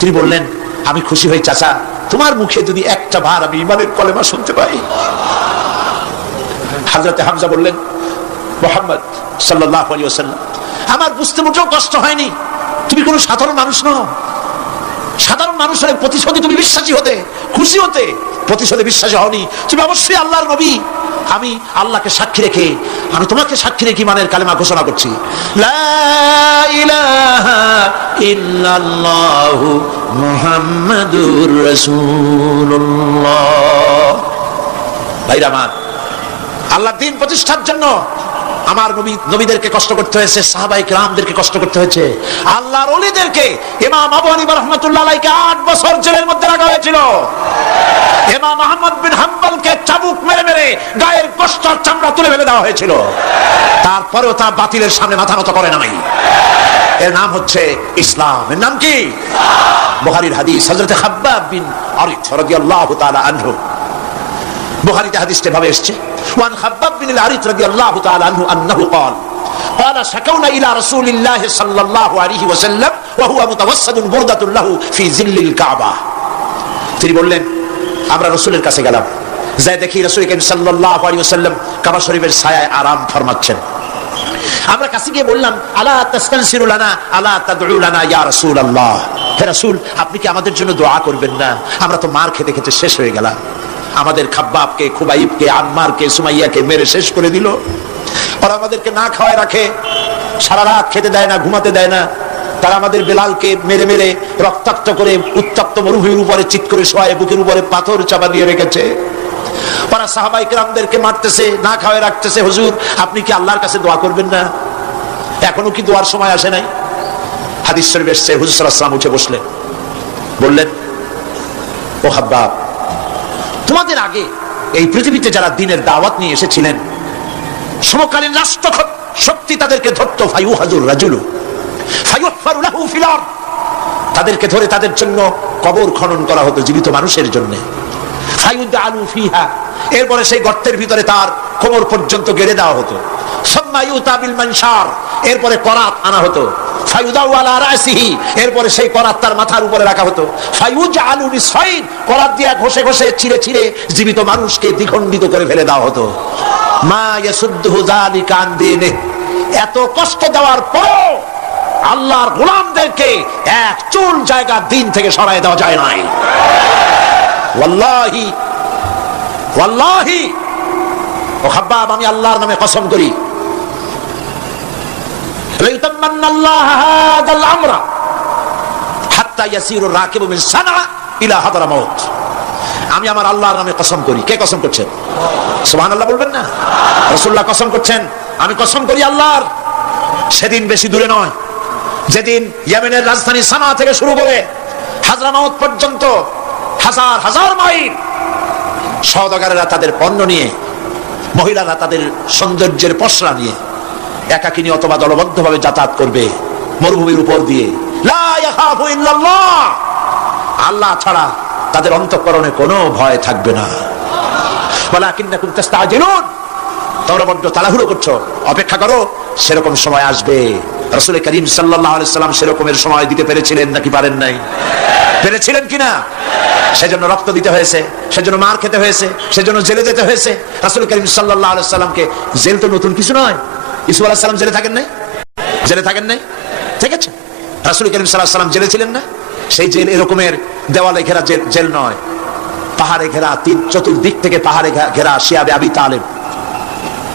তিনি বললেন, আমি খুশি হই চাচা, তোমার মুখে যদি একটা বার আমি ঈমানের কলেমা শুনতে পাই। হযরতে হামজা বললেন, মুহাম্মদ সাল্লাল্লাহু আলাইহি ওয়াসাল্লাম, আমার বুঝতে মোটেও কষ্ট হয়নি, তুমি কোনো সাধারণ মানুষ নও। সাধারণ মানুষের প্রতিশোধে তুমি বিশ্বাসী হতে, খুশি হতে, প্রতিশোধে বিশ্বাসী হওনি, তুমি অবশ্যই আল্লাহর নবী। আমি আল্লাহকে সাক্ষী রেখে, আমি তোমাকে সাক্ষী রেখে ঈমানের কালেমা ঘোষণা করছি, লা ইলাহা ইল্লাল্লাহু মুহাম্মাদুর রাসূলুল্লাহ। ভাইরা আমার, আল্লাহর দ্বীন প্রতিষ্ঠার জন্য আমার নবীদেরকে কষ্ট করতে হয়েছে, সাহাবায়ে কেরামদেরকে কষ্ট করতে হয়েছে, আল্লাহর ওলিদেরকে। ইমাম আবু হানিফা রাহমাতুল্লাহ আলাইহিকে 8 বছর জেলের মধ্যে রাখা হয়েছিল। ইমাম আহমদ বিন হাম্বলকে চাবুক মেরে মেরে গায়ের গোশত আর চামড়া তুলে ফেলে দেওয়া হয়েছিল। তারপরেও তা বাতিলের সামনে মাথা নত করে নাই। এর নাম হচ্ছে ইসলাম। এর নাম কি? বুখারীর হাদিস, হযরত খাব্বাব বিন আরিত রাদিয়াল্লাহু তাআলা আনহু। বুখারীতে হাদিসটা ভাবে এসেছে, ওয়ান খাব্বাব বিন আরিত রাদিয়াল্লাহু তাআলা আনহু আন্নাহু قال قال شكونا الى رسول الله صلى الله عليه وسلم وهو متوسد بردة له في ظل الكعبة। তিনি বললেন, আমরা রাসূলের কাছে গেলাম, যাই দেখি রাসূল করিম সাল্লাল্লাহু আলাইহি ওয়াসাল্লাম কাবা শরীফের ছায়ায় আরাম ফরমাচ্ছেন। আমরা কাছে গিয়ে বললাম, আলা তাস্তানসিরু লানা আলা তাদউ লানা ইয়া রাসূলুল্লাহ, হে রাসূল, আপনি কি আমাদের জন্য দোয়া করবেন না? আমরা তো মার খেতে খেতে শেষ হয়ে গেলাম। আমাদের খাব্বাবকে, খুবাইবকে, আম্মারকে, সুমাইয়াকে মেরে শেষ করে দিল। ওরা আমাদেরকে না খাওয়ায় রাখে, সারা রাত খেতে দেয় না, ঘুমাতে দেয় না। তারা আমাদের বেলালকে মেরে মেরে রক্তাক্ত করে উত্তপ্ত মরুভূমির উপরে চিৎ করে শোয়ায়, বুকের উপরে পাথর চাপা দিয়ে রেখেছে। ওরা সাহাবায়ে কেরামদেরকে মারতেছে, না খাওয়ায় রাখতেছে। হুজুর, আপনি কি আল্লাহর কাছে দোয়া করবেন না? এখনো কি দোয়ার সময় আসে নাই? হাদিস শরীফ এসেছে, হুজুর সাল্লাল্লাহু আলাইহি ওয়াসাল্লাম উঠে বসলেন, বললেন, ও খাব্বাব, তোমাদের আগে এই পৃথিবীতে যারা দ্বীনের দাওয়াত নিয়ে এসেছিলেন, সমকালীন রাষ্ট্র শক্তি তাদেরকে ধরতো, ফায়ুহাজুর রাজুলু ফায়ুহফারু লাহু ফিল আরদ, তাদেরকে ধরে তাদের জন্য কবর খনন করা হতো জীবিত মানুষের জন্য। ফায়ুদআলু ফিহা, এরপরে সেই গর্তের ভিতরে তার কোমর পর্যন্ত গেড়ে দেওয়া হতো। সুম্মা ইউতা বিল মানশার, এরপরে করাত আনা হতো। ফায়ুদাউ আলা রাসিহি, এরপরে সেই করাত তার মাথার উপরে রাখা হতো। ফায়ুজআলু নিসফাইন, করাত দিয়ে ঘষে ঘষে ছিঁড়ে ছিঁড়ে জীবিত মানুষকে দ্বিখণ্ডিত করে ফেলে দেওয়া হতো। মা ইয়াসুদ্দুহু যালিকা আন দীনিহি, এত কষ্ট দেওয়ার পর আল্লাহর গোলামদেরকে এক চুল জায়গা দ্বীন থেকে সরায় দেওয়া যায় নাই। ওয়াল্লাহি ওয়াল্লাহি, ও খাব্বাব, আমি আল্লাহর নামে কসম করি, লাইতামান্নাল্লাহু হাযাল আমরা হাত্তা ইয়াসিরু রাকিবু মিন সানআ ইলা হাদরামাউত। আমি আমার আল্লাহর নামে কসম করি। কে কসম করছেন? সুবহানাল্লাহ বলবেন না? রাসূলুল্লাহ কসম করছেন, আমি কসম করি আল্লাহর, সেদিন বেশি দূরে নয় যেদিন ইয়েমেনের রাজধানী সানা থেকে শুরু করে হাজরামাউত পর্যন্ত হাজার হাজার মাইল সওদাগরেরা তাদের পণ্য নিয়ে, মহিলারা তাদের সৌন্দর্যের পসরা নিয়ে একাকিনী অথবা দলবদ্ধভাবে যাতায়াত করবে মরুভূমির উপর দিয়ে। লা ইয়াখাফু ইল্লাল্লাহ, আল্লাহ ছাড়া তাদের অন্তঃকরণে কোনো ভয় থাকবে না। ওয়ালাকিন্নাকুম তাস্তাজিলুন, তোমরা বড্ড তাড়াহুড়ো করছো, অপেক্ষা করো, সেরকম সময় আসবে। রাসূল করিম সাল্লাল্লাহু আলাইহি সাল্লাম সেরকমের সময় দিতে পেরেছিলেন নাকি পারেন নাই? পেরেছিলেন কিনা? সেজন্য রক্ত দিতে হয়েছে, সেজন্য মার খেতে হয়েছে, সেজন্য জেলে যেতে হয়েছে। রাসূল করিম সাল্লাল্লাহু আলাইহি সাল্লামকে, জেল তো নতুন কিছু নয়। ইউসুফ আলাইহিস সালাম জেলে থাকেন নাই? জেলে থাকেন নাই? ঠিক আছে, রাসূল করিম সাল্লাল্লাহু আলাইহি সাল্লাম জেলে ছিলেন না? সেই জেল এরকমের দেওয়ালে ঘেরা জেল নয়, পাহাড়ে ঘেরা, চতুর্দিক থেকে পাহাড়ে ঘেরা শিয়াবে আবি তালেব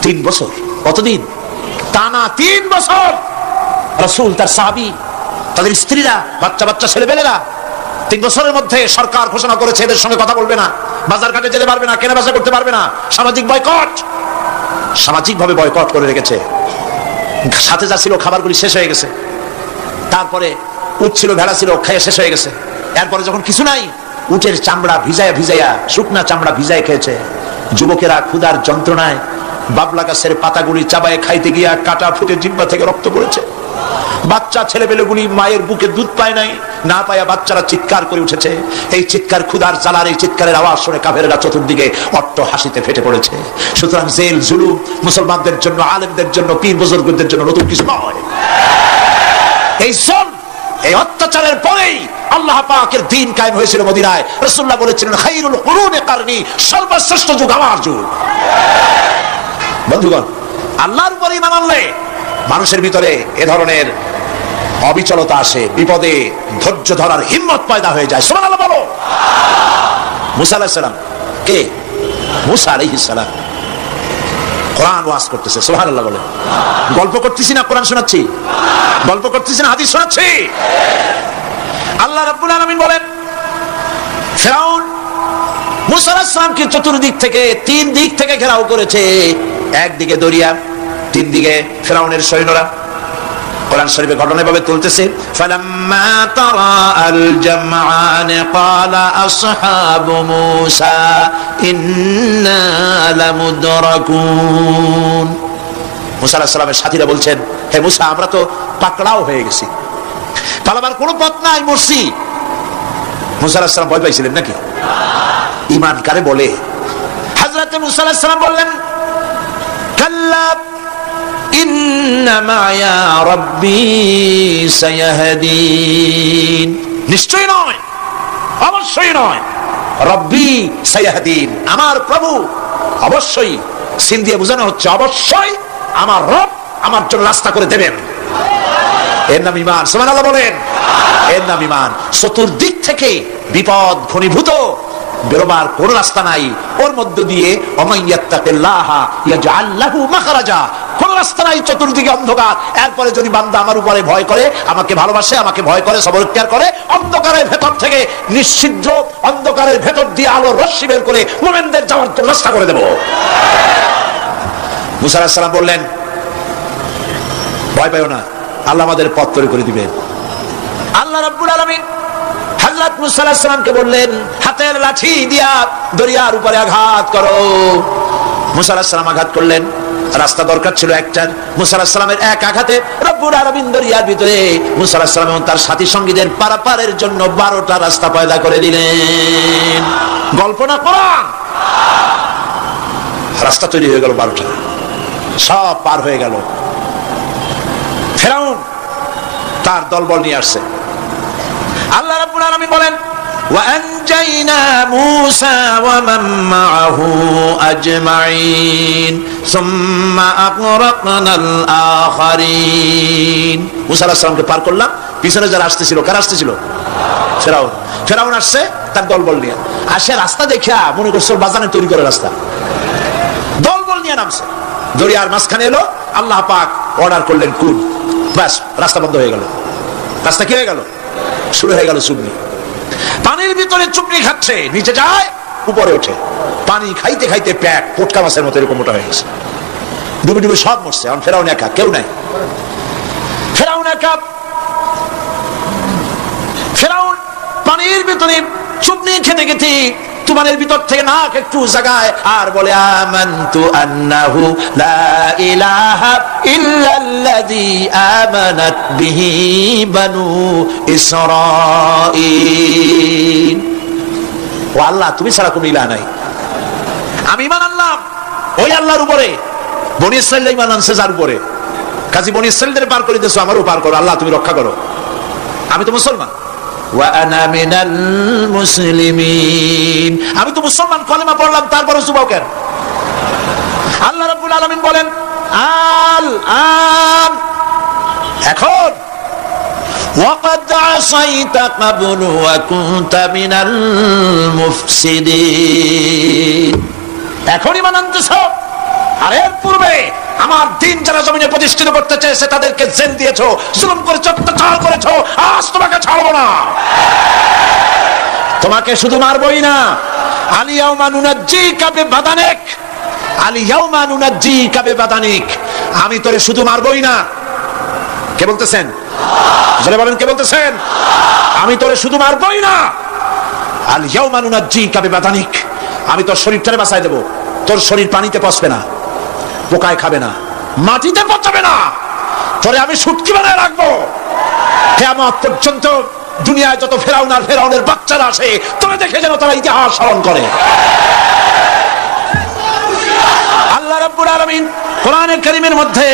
3 বছর। কতদিন? টানা 3 বছর রাসূল, তার সাহাবী, তাদের স্ত্রীরা, বাচ্চা বাচ্চা ছেলেবেলেরা 3 বছরের মধ্যে সরকার ঘোষণা করেছে এদের সঙ্গে কথা বলবে না, বাজার ঘাটে যেতে পারবে না, কেনাবেচা করতে পারবে না, সামাজিক বয়কট, সামাজিকভাবে বয়কট করে রেখেছে। সাথে যা ছিল খাবারগুলি শেষ হয়ে গেছে, তারপরে উট ছিল, ভেড়া ছিল, খেয়ে শেষ হয়ে গেছে। এরপরে যখন কিছু নাই, উটের চামড়া ভিজাইয়া শুকনা চামড়া ভিজায় খেয়েছে। যুবকেরা ক্ষুধার যন্ত্রণায় বাবলা গাছের পাতাগুলি চাবায়ে খাইতে গিয়া কাটা ফুটে জিহ্বা থেকে রক্ত পড়েছে। বাচ্চা ছেলেবেলেগুলি মায়ের বুকে দুধ পায় নাই, না পায়া বাচ্চারা চিৎকার করে উঠেছে। এই চিৎকার, ক্ষুধার জ্বালার এই চিৎকারের আওয়াজ শুনে কাফেররা চতুর্দিকে অট্ট হাসিতে ফেটে পড়েছে। সুতরাং জেল জুলুম মুসলমানদের জন্য, আলেমদের জন্য, পীর বুজুর্গদের জন্য নতুন কিছু নয়। এই জুলম, এই অত্যাচারের পরেই আল্লাহ পাকের দ্বীন কায়েম হয়েছিল মদিনায়। রাসূলুল্লাহ বলেছিলেন, খায়রুল কুরুনি কারনি, সর্বশ্রেষ্ঠ যুগ আমার যুগ। বন্ধুগণ, আল্লাহর উপর ঈমান আনলে মানুষের ভিতরে এ ধরনের অবিচলতা আসে, বিপদে ধৈর্য ধরার হিম্মত পয়দা হয়ে যায়। সুবহানাল্লাহ বলো। মুসা আলাইহিস সালাম, কে? মুসা আলাইহিস সালাম কোরআন ওয়াজ করতেছে। সুবহানাল্লাহ বলে। গল্প করতেছি না, কোরআন শোনাচ্ছি? গল্প করতেছি না, হাদিস শোনাচ্ছি? আল্লাহ রাব্বুল আলামিন বলেন, ফিরাউন মুসা আলাইহিস সালামকে চতুর্দিক থেকে, 3 দিক থেকে ঘেরাও করেছে। একদিকে দরিয়া, 3 দিকে ফিরাউনের সৈন্যরা। কোরআন শরীফে ঘটনা এভাবে তুলতেছে, ফালাম্মা তারা আল জামআন ক্বালা আসহাবু মূসা ইন্না লামুদরাকুন। মুসা আলাইহিস সালামের সাথীরা বলছেন, হে মুসা, আমরা তো পাকড়াও হয়ে গেছি, পালাবার কোনো পথ নাই, মরছি। মুসা আলাইহিস সালাম ভয় পাইছিলেন নাকি? ঈমান কারে বলে? হযরত মুসা আলাইহিস সালাম বললেন, কাল্লা ইন্না মা'য়া রাব্বি সায়াহদিন। নিশ্চয় নয়, অবশ্যই নয়, রব্বি সায়াহদিন, আমার প্রভু অবশ্যই, সিন দিয়ে বোঝানো হচ্ছে অবশ্যই আমার রব আমার জন্য রাস্তা করে দেবেন। এর নাম ঈমান। সুবহানাল্লাহ বলেন। এর নাম ঈমান। চতুর্দিক থেকে বিপদ ঘনীভূত, বেরোবার কোন রাস্তা নাই, ওর মধ্য দিয়ে ওমাইয়াত্তাকিল্লাহ ইয়াজআল লাহু মাখরাজা, কোন রাস্তা নাই, চতুর্দিকে অন্ধকার। এরপরে যদি বান্দা আমার উপরে ভয় করে, আমাকে ভালোবাসে, আমাকে ভয় করে, সবর ইখতিয়ার করে, অন্ধকারের ভেতর থেকে, নিশ্চিদ্র অন্ধকারের ভেতর দিয়ে আলোর রশ্মি বের করে মুমিনদের যাওয়ার জন্য রাস্তা করে দেব। মুসা আলাইহিস সালাম বললেন, ভয় পাইও না, আল্লাহ আমাদের পথ তৈরি করে দিবেন। আল্লাহ রাব্বুল আলামিন হযরত মুসা আলাইহিস সালামকে বললেন, হাতের লাঠি দিয়া দরিয়ার উপরে আঘাত করো। মুসা আলাইহিস সালাম আঘাত করলেন। রাস্তা দরকার ছিল একটার, মুসা আলাইহিস সালামের এক আঘাতে রব্বুল আলামিন দরিয়ার ভিতরে মুসা আলাইহিস সালাম এবং তার সাথী সঙ্গীদের পারাপারের জন্য 12টা রাস্তা পয়দা করে দিলেন। গল্প না, কোরআন। রাস্তা তৈরি হয়ে গেল 12টা, সব পার হয়ে গেল। ফিরাউন তার দলবল নিয়ে আসছে। আল্লাহ রাব্বুল আলামিন বলেন, ওয়া আনজাইনা মূসা ওয়া মান মাআহু আজমাইন সুম্মা আগরাকনাল আখারিন। মূসা আলাইহিস সালামকে পার করলাম, পিছনে যারা আসতেছিল, কারা আসতেছিল? ফিরাউন। ফিরাউন আসছে তার দলবল নিয়ে। আসে রাস্তা দেখিয়া মনে করছে বাজানে তৈরি করে রাস্তা, দলবল নিয়ে নামছে। দরিয়ার মাঝখানে এলো, আল্লাহ পাক অর্ডার করলেন, কুন ব্যাস রাস্তা বন্ধ হয়ে গেল। রাস্তা কি হয়ে গেল? শুরু হয়ে গেল চুবনি। পানির ভিতরে চুবনি খাচ্ছে, নিচে যায় উপরে ওঠে, পানি খাইতে খাইতে প্যাক পোটকা মাছের মতো এরকম মোটা হয়ে গেছে। ডুবে ডুবে সব মরছে। এখন ফেরাউন একা, কেউ নাই। ফেরাউন একা। ফেরাউন পানির ভিতরে চুবনি খেতে খেতে তোমাদের ভিতর থেকে নাক একটু জাগায় আর বলে আমানতু আন্নাহু লা ইলাহা ইল্লাল্লাযী আমানাত বিহি বানু ইসরাঈল। ও আল্লাহ, তুমি ছাড়া কোনো ইলাহ নাই, আমি ঈমান আনলাম ওই আল্লাহর উপরে। বনী ইসরাঈল ঈমান আনছে যার উপরে, কাজী বনী ইসরাঈলদের পার করে দিয়েছো, আমারও পার করো আল্লাহ, তুমি রক্ষা করো। আমি তো মুসলমান, ওয়া আনা মিনাল মুসলিমিন, আমি তো মুসলমান, কলেমা পড়লাম, তারপরে চুপাও কেন? আল্লাহ রাব্বুল আলামিন বলেন আল আন, এখন ওয়াকাদ আসাইতা ক্বাবলু ওয়া কুনতা মিনাল মুফসিদিন, এখন ঈমান আনতেছো, আর এর পূর্বে আমার দিন যারা জমিনে প্রতিষ্ঠিত করতে চেয়েছে তাদেরকে জেল দিয়েছো, জুলুম করেছো, অত্যাচার করেছো, আজ তোমাকে ছাড়বো না। তোমাকে শুধু মারবই না, আলিয়াউমা নুনাজ্জিকা বিবাদানিক, আলিয়াউমা নুনাজ্জিকা বিবাদানিক, আমি তোরে শুধু মারবই না। কে বলতেছেন? জোরে বলেন, কে বলতেছেন? আমি তোরে শুধু মারবই না, আলিয়াউমা নুনাজ্জিকা বিবাদানিক, আমি তোর শরীরটারে বাঁচাই দেব। তোর শরীর পানিতে পচবে না, পোকায় খাবে না, মাটিতে পচাবে না, তোরে আমি শুটকি বানায় রাখবো। কিয়ামত পর্যন্ত দুনিয়ায় যত ফেরাউন আর ফেরাউনের বাচ্চারা আসে, তোরে দেখে যেন তারা ইতিহাস স্মরণ করে। আল্লাহ রাব্বুল আলামিন কোরআনে কারীমের মধ্যে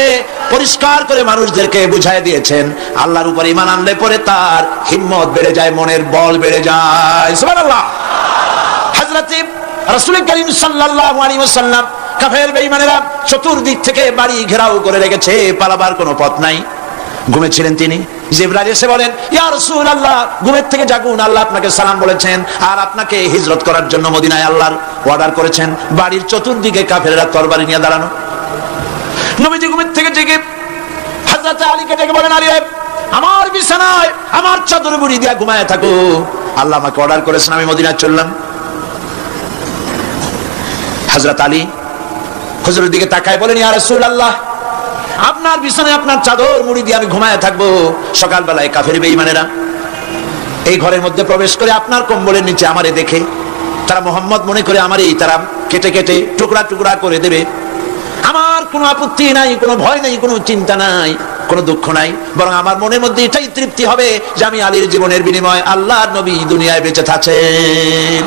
পরিষ্কার করে মানুষদেরকে বুঝায় দিয়েছেন, আল্লাহর উপর ঈমান আনলে পরে তার হিম্মত বেড়ে যায়, মনের বল বেড়ে যায়। সুবহানাল্লাহ। হযরত রাসূল করিম সাল্লাল্লাহু আলাইহি ওয়াসাল্লাম কাফের বেঈমানেরা চতুর্দিক থেকে বাড়ি ঘেরাও করে রেখেছে, পালাবার কোনো পথ নাই। ঘুমেছিলেন তিনি, জিবরাইল এসে বলেন ইয়া রাসূলুল্লাহ, ঘুমের থেকে জাগুন, আল্লাহ আপনাকে সালাম বলেছেন আর আপনাকে হিজরত করার জন্য মদিনায় আল্লাহর অর্ডার করেছেন। বাড়ির চতুর্দিকে কাফেররা তরবারি নিয়ে দাঁড়ানো। নবীজি ঘুমের থেকে জেগে হযরত আলীকে ডেকে বলেন, আলী আমার বিছানায় আমার চাদর মুড়ি দিয়া ঘুমায় থাকো, আল্লাহ আমাকে অর্ডার করেছেন, আমি মদিনায় চললাম। হযরত আলী হুজুরের দিকে তাকায় বলেন ইয়া রাসূলুল্লাহ, আপনার বিছানায় আপনার চাদর মুড়ি দিয়ে আমি ঘুমায় থাকবো। সকালবেলায় কাফের বেঈমানেরা এই ঘরের মধ্যে প্রবেশ করে আপনার কম্বলের নিচে আমারে দেখে তারা মোহাম্মদ মনে করে আমারই তারা কেটে কেটে টুকরা টুকরা করে দেবে। আমার কোনো আপত্তি নাই, কোনো ভয় নাই, কোনো চিন্তা নাই, কোনো দুঃখ নাই, বরং আমার মনের মধ্যে এটাই তৃপ্তি হবে যে আমি আলীর জীবনের বিনিময়ে আল্লাহর নবী দুনিয়ায় বেঁচে থাকেন।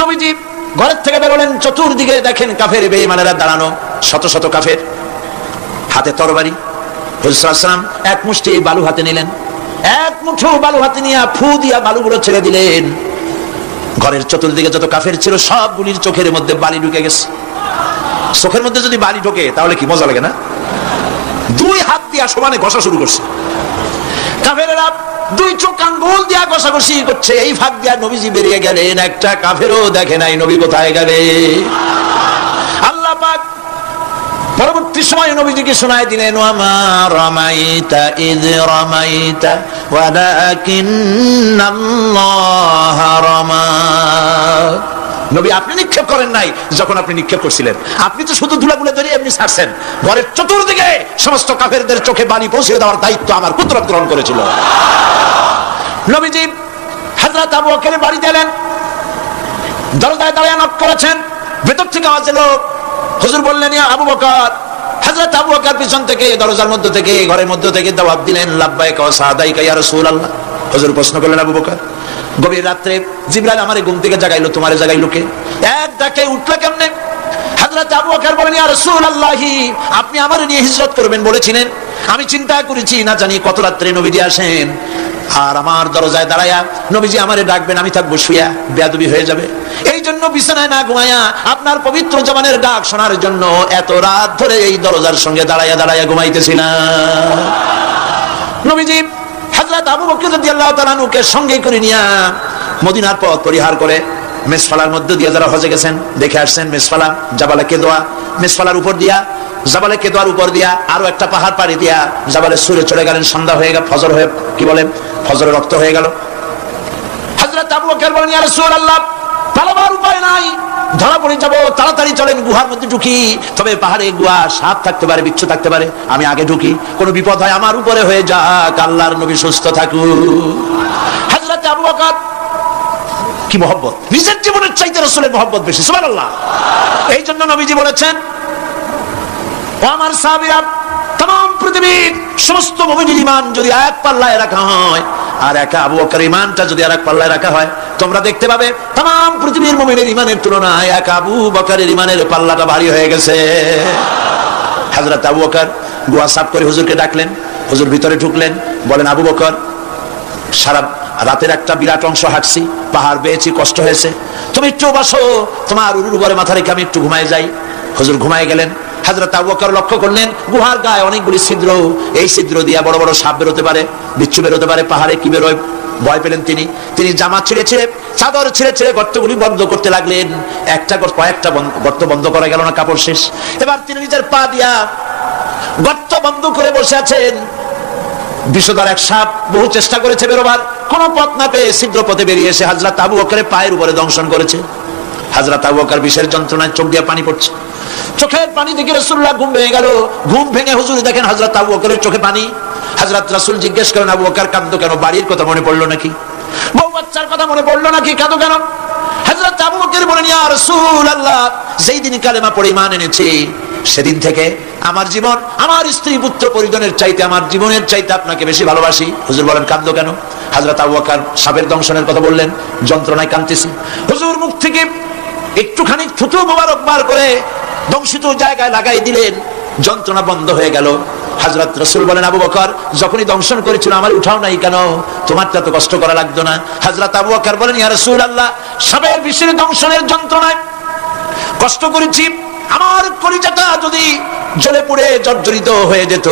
নবীজি ঘরের থেকে বেরোলেন, চতুর্দিকে দেখেন কাফের বেঈমানেরা দাঁড়ানো, শত শত কাফের, হাতে তরবারি। হুজুর সাল্লাল্লাহু আলাইহি ওয়াসাল্লাম এক মুষ্টি বালু হাতে নিলেন, এক মুঠো বালু হাতে নিয়ে ফু দিয়া বালুগুলো ছেড়ে দিলেন। ঘরের চতুর্দিকে যত কাফের ছিল সবগুলির চোখের মধ্যে বালি ঢুকে গেছে। চোখের মধ্যে যদি বালি ঢোকে তাহলে কি মজা লাগে না? দুই হাত দিয়া সমানে ঘষা শুরু করছে কাফেরেরা, দুই চোখ আঙ্গুল দিয়া ঘষাঘষি করছে। এই ফাঁক দিয়া নবীজি বেরিয়ে গেলেন, একটা কাফেরও দেখে নাই নবী কোথায় গেলে। আল্লাহ পাক পরবর্তী সময় নবীজিকে শোনায় দিলেন ওয়ামা রামাইতা ইয রামাইতা ওয়ালাকিন্নাল্লাহ রামা। নবী আপনি নিক্ষেপ করেন নাই যখন আপনি নিক্ষেপ করছিলেন, আপনি তো শুধু ধুলাগুলো ধরে এমনি ছাড়ছেন। ঘরের চতুর্দিকে সমস্ত কাফেরদের চোখে বালি পৌঁছে দেওয়ার দায়িত্ব আমার কুদরত গ্রহণ করেছিল। নবীজি হযরত আবু বকরের বাড়িতে এলেন, দরজায় দাঁড়িয়ে নক করেছেন, ভেতর থেকে আওয়াজ এলো। হুজুর বললেন ইয়া আবু বকর। হযরত আবু বকর পিছন থেকে দরজার মধ্য থেকে ঘরের মধ্য থেকে জবাব দিলেন লাব্বাইকা ওয়া সাদাইকা ইয়া রাসূলুল্লাহ। হুজুর প্রশ্ন করলেন আবু বকর, গভীর রাত্রে জিবরাইল আমারে ঘুম থেকে জাগাইলো, তোমারে জাগাইলো কে? এক ডাকে উঠলা কেমনে? হযরত আবু বকর বলেন ইয়া রাসূলুল্লাহ, আপনি আমারে নিয়ে হিজরত করবেন বলেছিলেন, আমি চিন্তা করেছি না জানি কত রাত্রে নবীজি আসেন, আর আমার দরজায় দাঁড়ায়া নবীজি আমারে ডাকবেন, আমি থাকবো শুয়া, বেয়াদবি হয়ে যাবে। এই জন্য বিছানায় না ঘুমায়া আপনার পবিত্র জবানের ডাক শোনার জন্য এত রাত ধরে এই দরজার সঙ্গে দাঁড়ায়া দাঁড়ায়া ঘুমাইতেছিলাম। নবীজি হযরত আবু বকর রাদিয়াল্লাহু তাআলা আনহুকে সঙ্গে করে নিয়া মদিনার পথ পরিহার করে মেসফালার মধ্যে দিয়ে যারা হজে গেছেন দেখে আসছেন, মেসফালা জাবালে কেদোয়া, মেসফালার উপর দিয়া জাবালে কেদোয়ার উপর দিয়া আরো একটা পাহাড় পাড়ি দিয়া জাবালে সুরে চলে গেলেন। সন্ধ্যা হয়ে গেল, ফজর হয়ে কি বলেন, ফজরের রক্ত হয়ে গেল। হযরত আবু বকর বলেন, ইয়া রাসূলুল্লাহ, পালাবার উপায় নাই, ধরা পড়ে যাবো, তাড়াতাড়ি চলেন গুহার মধ্যে ঢুকি। তবে পাহাড়ে গুহা, সাপ থাকতে পারে, বিচ্ছু থাকতে পারে, আমি আগে ঢুকি, কোনো বিপদ হয় আমার উপরে হয়ে যাক, আল্লাহর নবী সুস্থ থাকুন। হযরত আবু বকর কি মহব্বত, নিজের জীবনের চাইতে রাসূলের মহব্বত বেশি, সুবহানাল্লাহ। এই জন্য নবীজি বলেছেন, ও আমার সাহাবীরা, तमाम পৃথিবীর সমস্ত মুমিনের ঈমান যদি এক পাল্লায় রাখা হয় আর একা আবু বকরের ঈমানটা যদি আরেক পাল্লায় রাখা হয়, তোমরা দেখতে পাবে तमाम পৃথিবীর মুমিনের ঈমানের তুলনায় একা আবু বকরের ঈমানের পাল্লাটা ভারী হয়ে গেছে। হযরত আবু বকর গুহা সাফ করে হুজুরকে ডাকলেন। হুজুর ভিতরে ঢুকলেন, বলেন, আবু বকর, সারা রাতের একটা বিরাট অংশ হাঁটছি, পাহাড় বেয়েছি, কষ্ট হয়েছে, তুমি একটু বসো, তোমার উরুর উপরে মাথা রেখে আমি একটু ঘুমায় যাই। হুজুর ঘুমায় গেলেন। হযরত আবু বকর লক্ষ্য করলেন গুহার গায়ে অনেকগুলি ছিদ্র, এই ছিদ্র দিয়ে বড় বড় সাপ বেরোতে পারে, বিচ্ছু বেরোতে পারে, পাহাড়ে কি বেরোয়, ভয় পেলেন তিনি জামা ছিঁড়ে ছিঁড়ে, চাদর ছিঁড়ে ছিঁড়ে গর্তগুলি বন্ধ করতে লাগলেন। কয়েকটা গর্ত বন্ধ করা গেল না, কাপড় শেষ। এবার তিনি নিজের পা দিয়া গর্ত বন্ধ করে বসে আছেন। বিষধর এক সাপ বহু চেষ্টা করেছে বেরোবার, কোনো পথ না পেয়ে ছিদ্র পথে বেরিয়ে এসে হযরত আবু বকরের পায়ের উপরে দংশন করেছে। হযরত আবু বকর বিষের যন্ত্রণায় চোখ দিয়ে পানি পড়ছে। চোখের পানি দেখে রাসূলুল্লাহ ঘুম ভেঙে গেল। ঘুম ভেঙে হুজুর দেখেন হযরত আবু বকরের চোখে পানি। হযরত রাসূল জিজ্ঞেস করেন, আবু বকর কাঁদো কেন? বাড়ির কথা মনে পড়লো নাকি? বউ বাচ্চার কথা মনে পড়লো নাকি? কাঁদো কেন? হযরত আবু বকর বলেন, ইয়া রাসূলুল্লাহ, যেই দিন কালেমা পড়ে ঈমান এনেছি সেদিন থেকে আমার জীবন, আমার স্ত্রী পুত্র পরিজনের চাইতে, আমার জীবনের চাইতে আপনাকে বেশি ভালোবাসি। হুজুর বলেন, কাঁদো কেন? হযরত আবু বকর সাপের দংশনের কথা বললেন, যন্ত্রণায় কাঁদতেছি। হুজুর মুখ থেকে একটুখানি থুতু মোবারক বার করে দংশিত জায়গায় লাগাই দিলেন, যন্ত্রণা বন্ধ হয়ে গেল। হযরত রাসূল বলেন, আবু বকর, যখনই দংশন করেছিল আমার উঠাও নাই কেন? তোমারটা তো কষ্ট করা লাগতো না। হযরত আবু বকর বলেন, ইয়া রাসূলুল্লাহ, সাপের বিষের দংশনের যন্ত্রণায় কষ্ট করেছি, আমার কলিজাটা যদি জ্বলে পুড়ে জর্জরিত হয়ে যেত,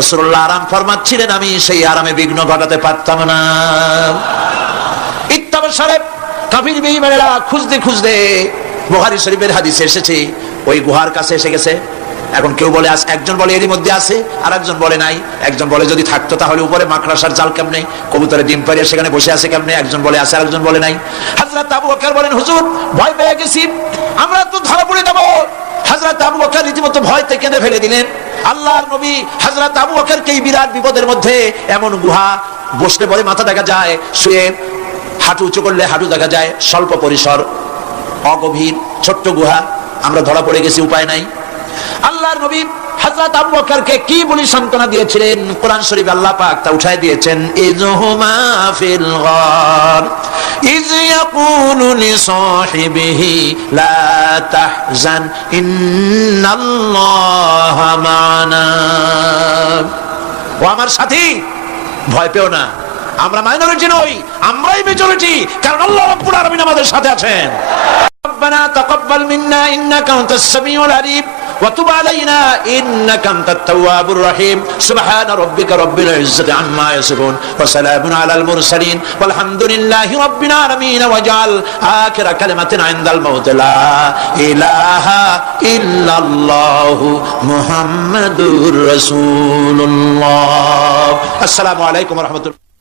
রাসূলুল্লাহ আরাম ফরমাচ্ছিলেন, আমি সেই আরামে বিঘ্ন ঘটাতে পারতাম না। ইত্তাবসারে কাফির বেঈমানেরা খুঁজতে খুঁজতে বুখারী শরীফের হাদিসে এসেছে, ওই গুহার কাছে এসে গেছে। এখন কেউ বলে একজন বলে এরই মধ্যে আছে, আর একজন বলে নাই। একজন বলে যদি থাকতো তাহলে উপরে মাকড়াসার জাল কেমনে, কবুতরের ডিম পাড়িয়ে সেখানে বসে আছে কেমনে, একজন বলে আছে, আর একজন বলে নাই। হযরত আবু বকর বলেন, হুজুর ভয় পেয়ে গেছি, আমরা তো ধরা পড়ে যাব। হযরত আবু বকর রীতিমতো ভয়তে কেঁদে ফেলে দিলেন। আল্লাহর নবী হযরত আবু বকরকে এই বিরাট বিপদের মধ্যে, এমন গুহা, বসলে পরে মাথা দেখা যায়, শুয়ে হাঁটু উঁচু করলে হাঁটু দেখা যায়, স্বল্প পরিসর, অগভীর ছোট্ট গুহা, আমরা ধরা পড়ে গেছি, উপায় নাই। আল্লাহর নবী হযরত আবু বকরকে কি বলি সান্ত্বনা দিয়েছিলেন, কোরআন শরীফে আল্লাহ পাক তা উঠায় দিয়েছেন। ইযহুমা ফিল গার ইয ইয়াকুলু লিসাহিবিহি লা তাহজান ইন্নাল্লাহা মা'না। ও আমার সাথী, ভয় পেও না, আমরা মাইনরিটি নই, আমরাই মেজরিটি, কারণ আল্লাহ রাব্বুল আলামিন আমাদের সাথে আছেন। রব্বানা তাকাব্বাল মিন্না ইন্নাকা আনতাস সামিউল আলিম ওয়া তুব আলাইনা ইন্নাকা আনতাত তাওয়াবুর রহিম। সুবহানা রাব্বিকা রাব্বিল ইজ্জাতি আম্মা ইয়াসিফুন ওয়া সালামুন আলাল মুরসালিন ওয়াল হামদুলিল্লাহি রাব্বিল আলামিন। ওয়াজআল আখিরা কালিমাতিনা ইনদাল মাউত লা ইলাহা ইল্লাল্লাহু মুহাম্মাদুর রাসূলুল্লাহ। আসসালামু আলাইকুম ওয়া রাহমাতুল্লাহ।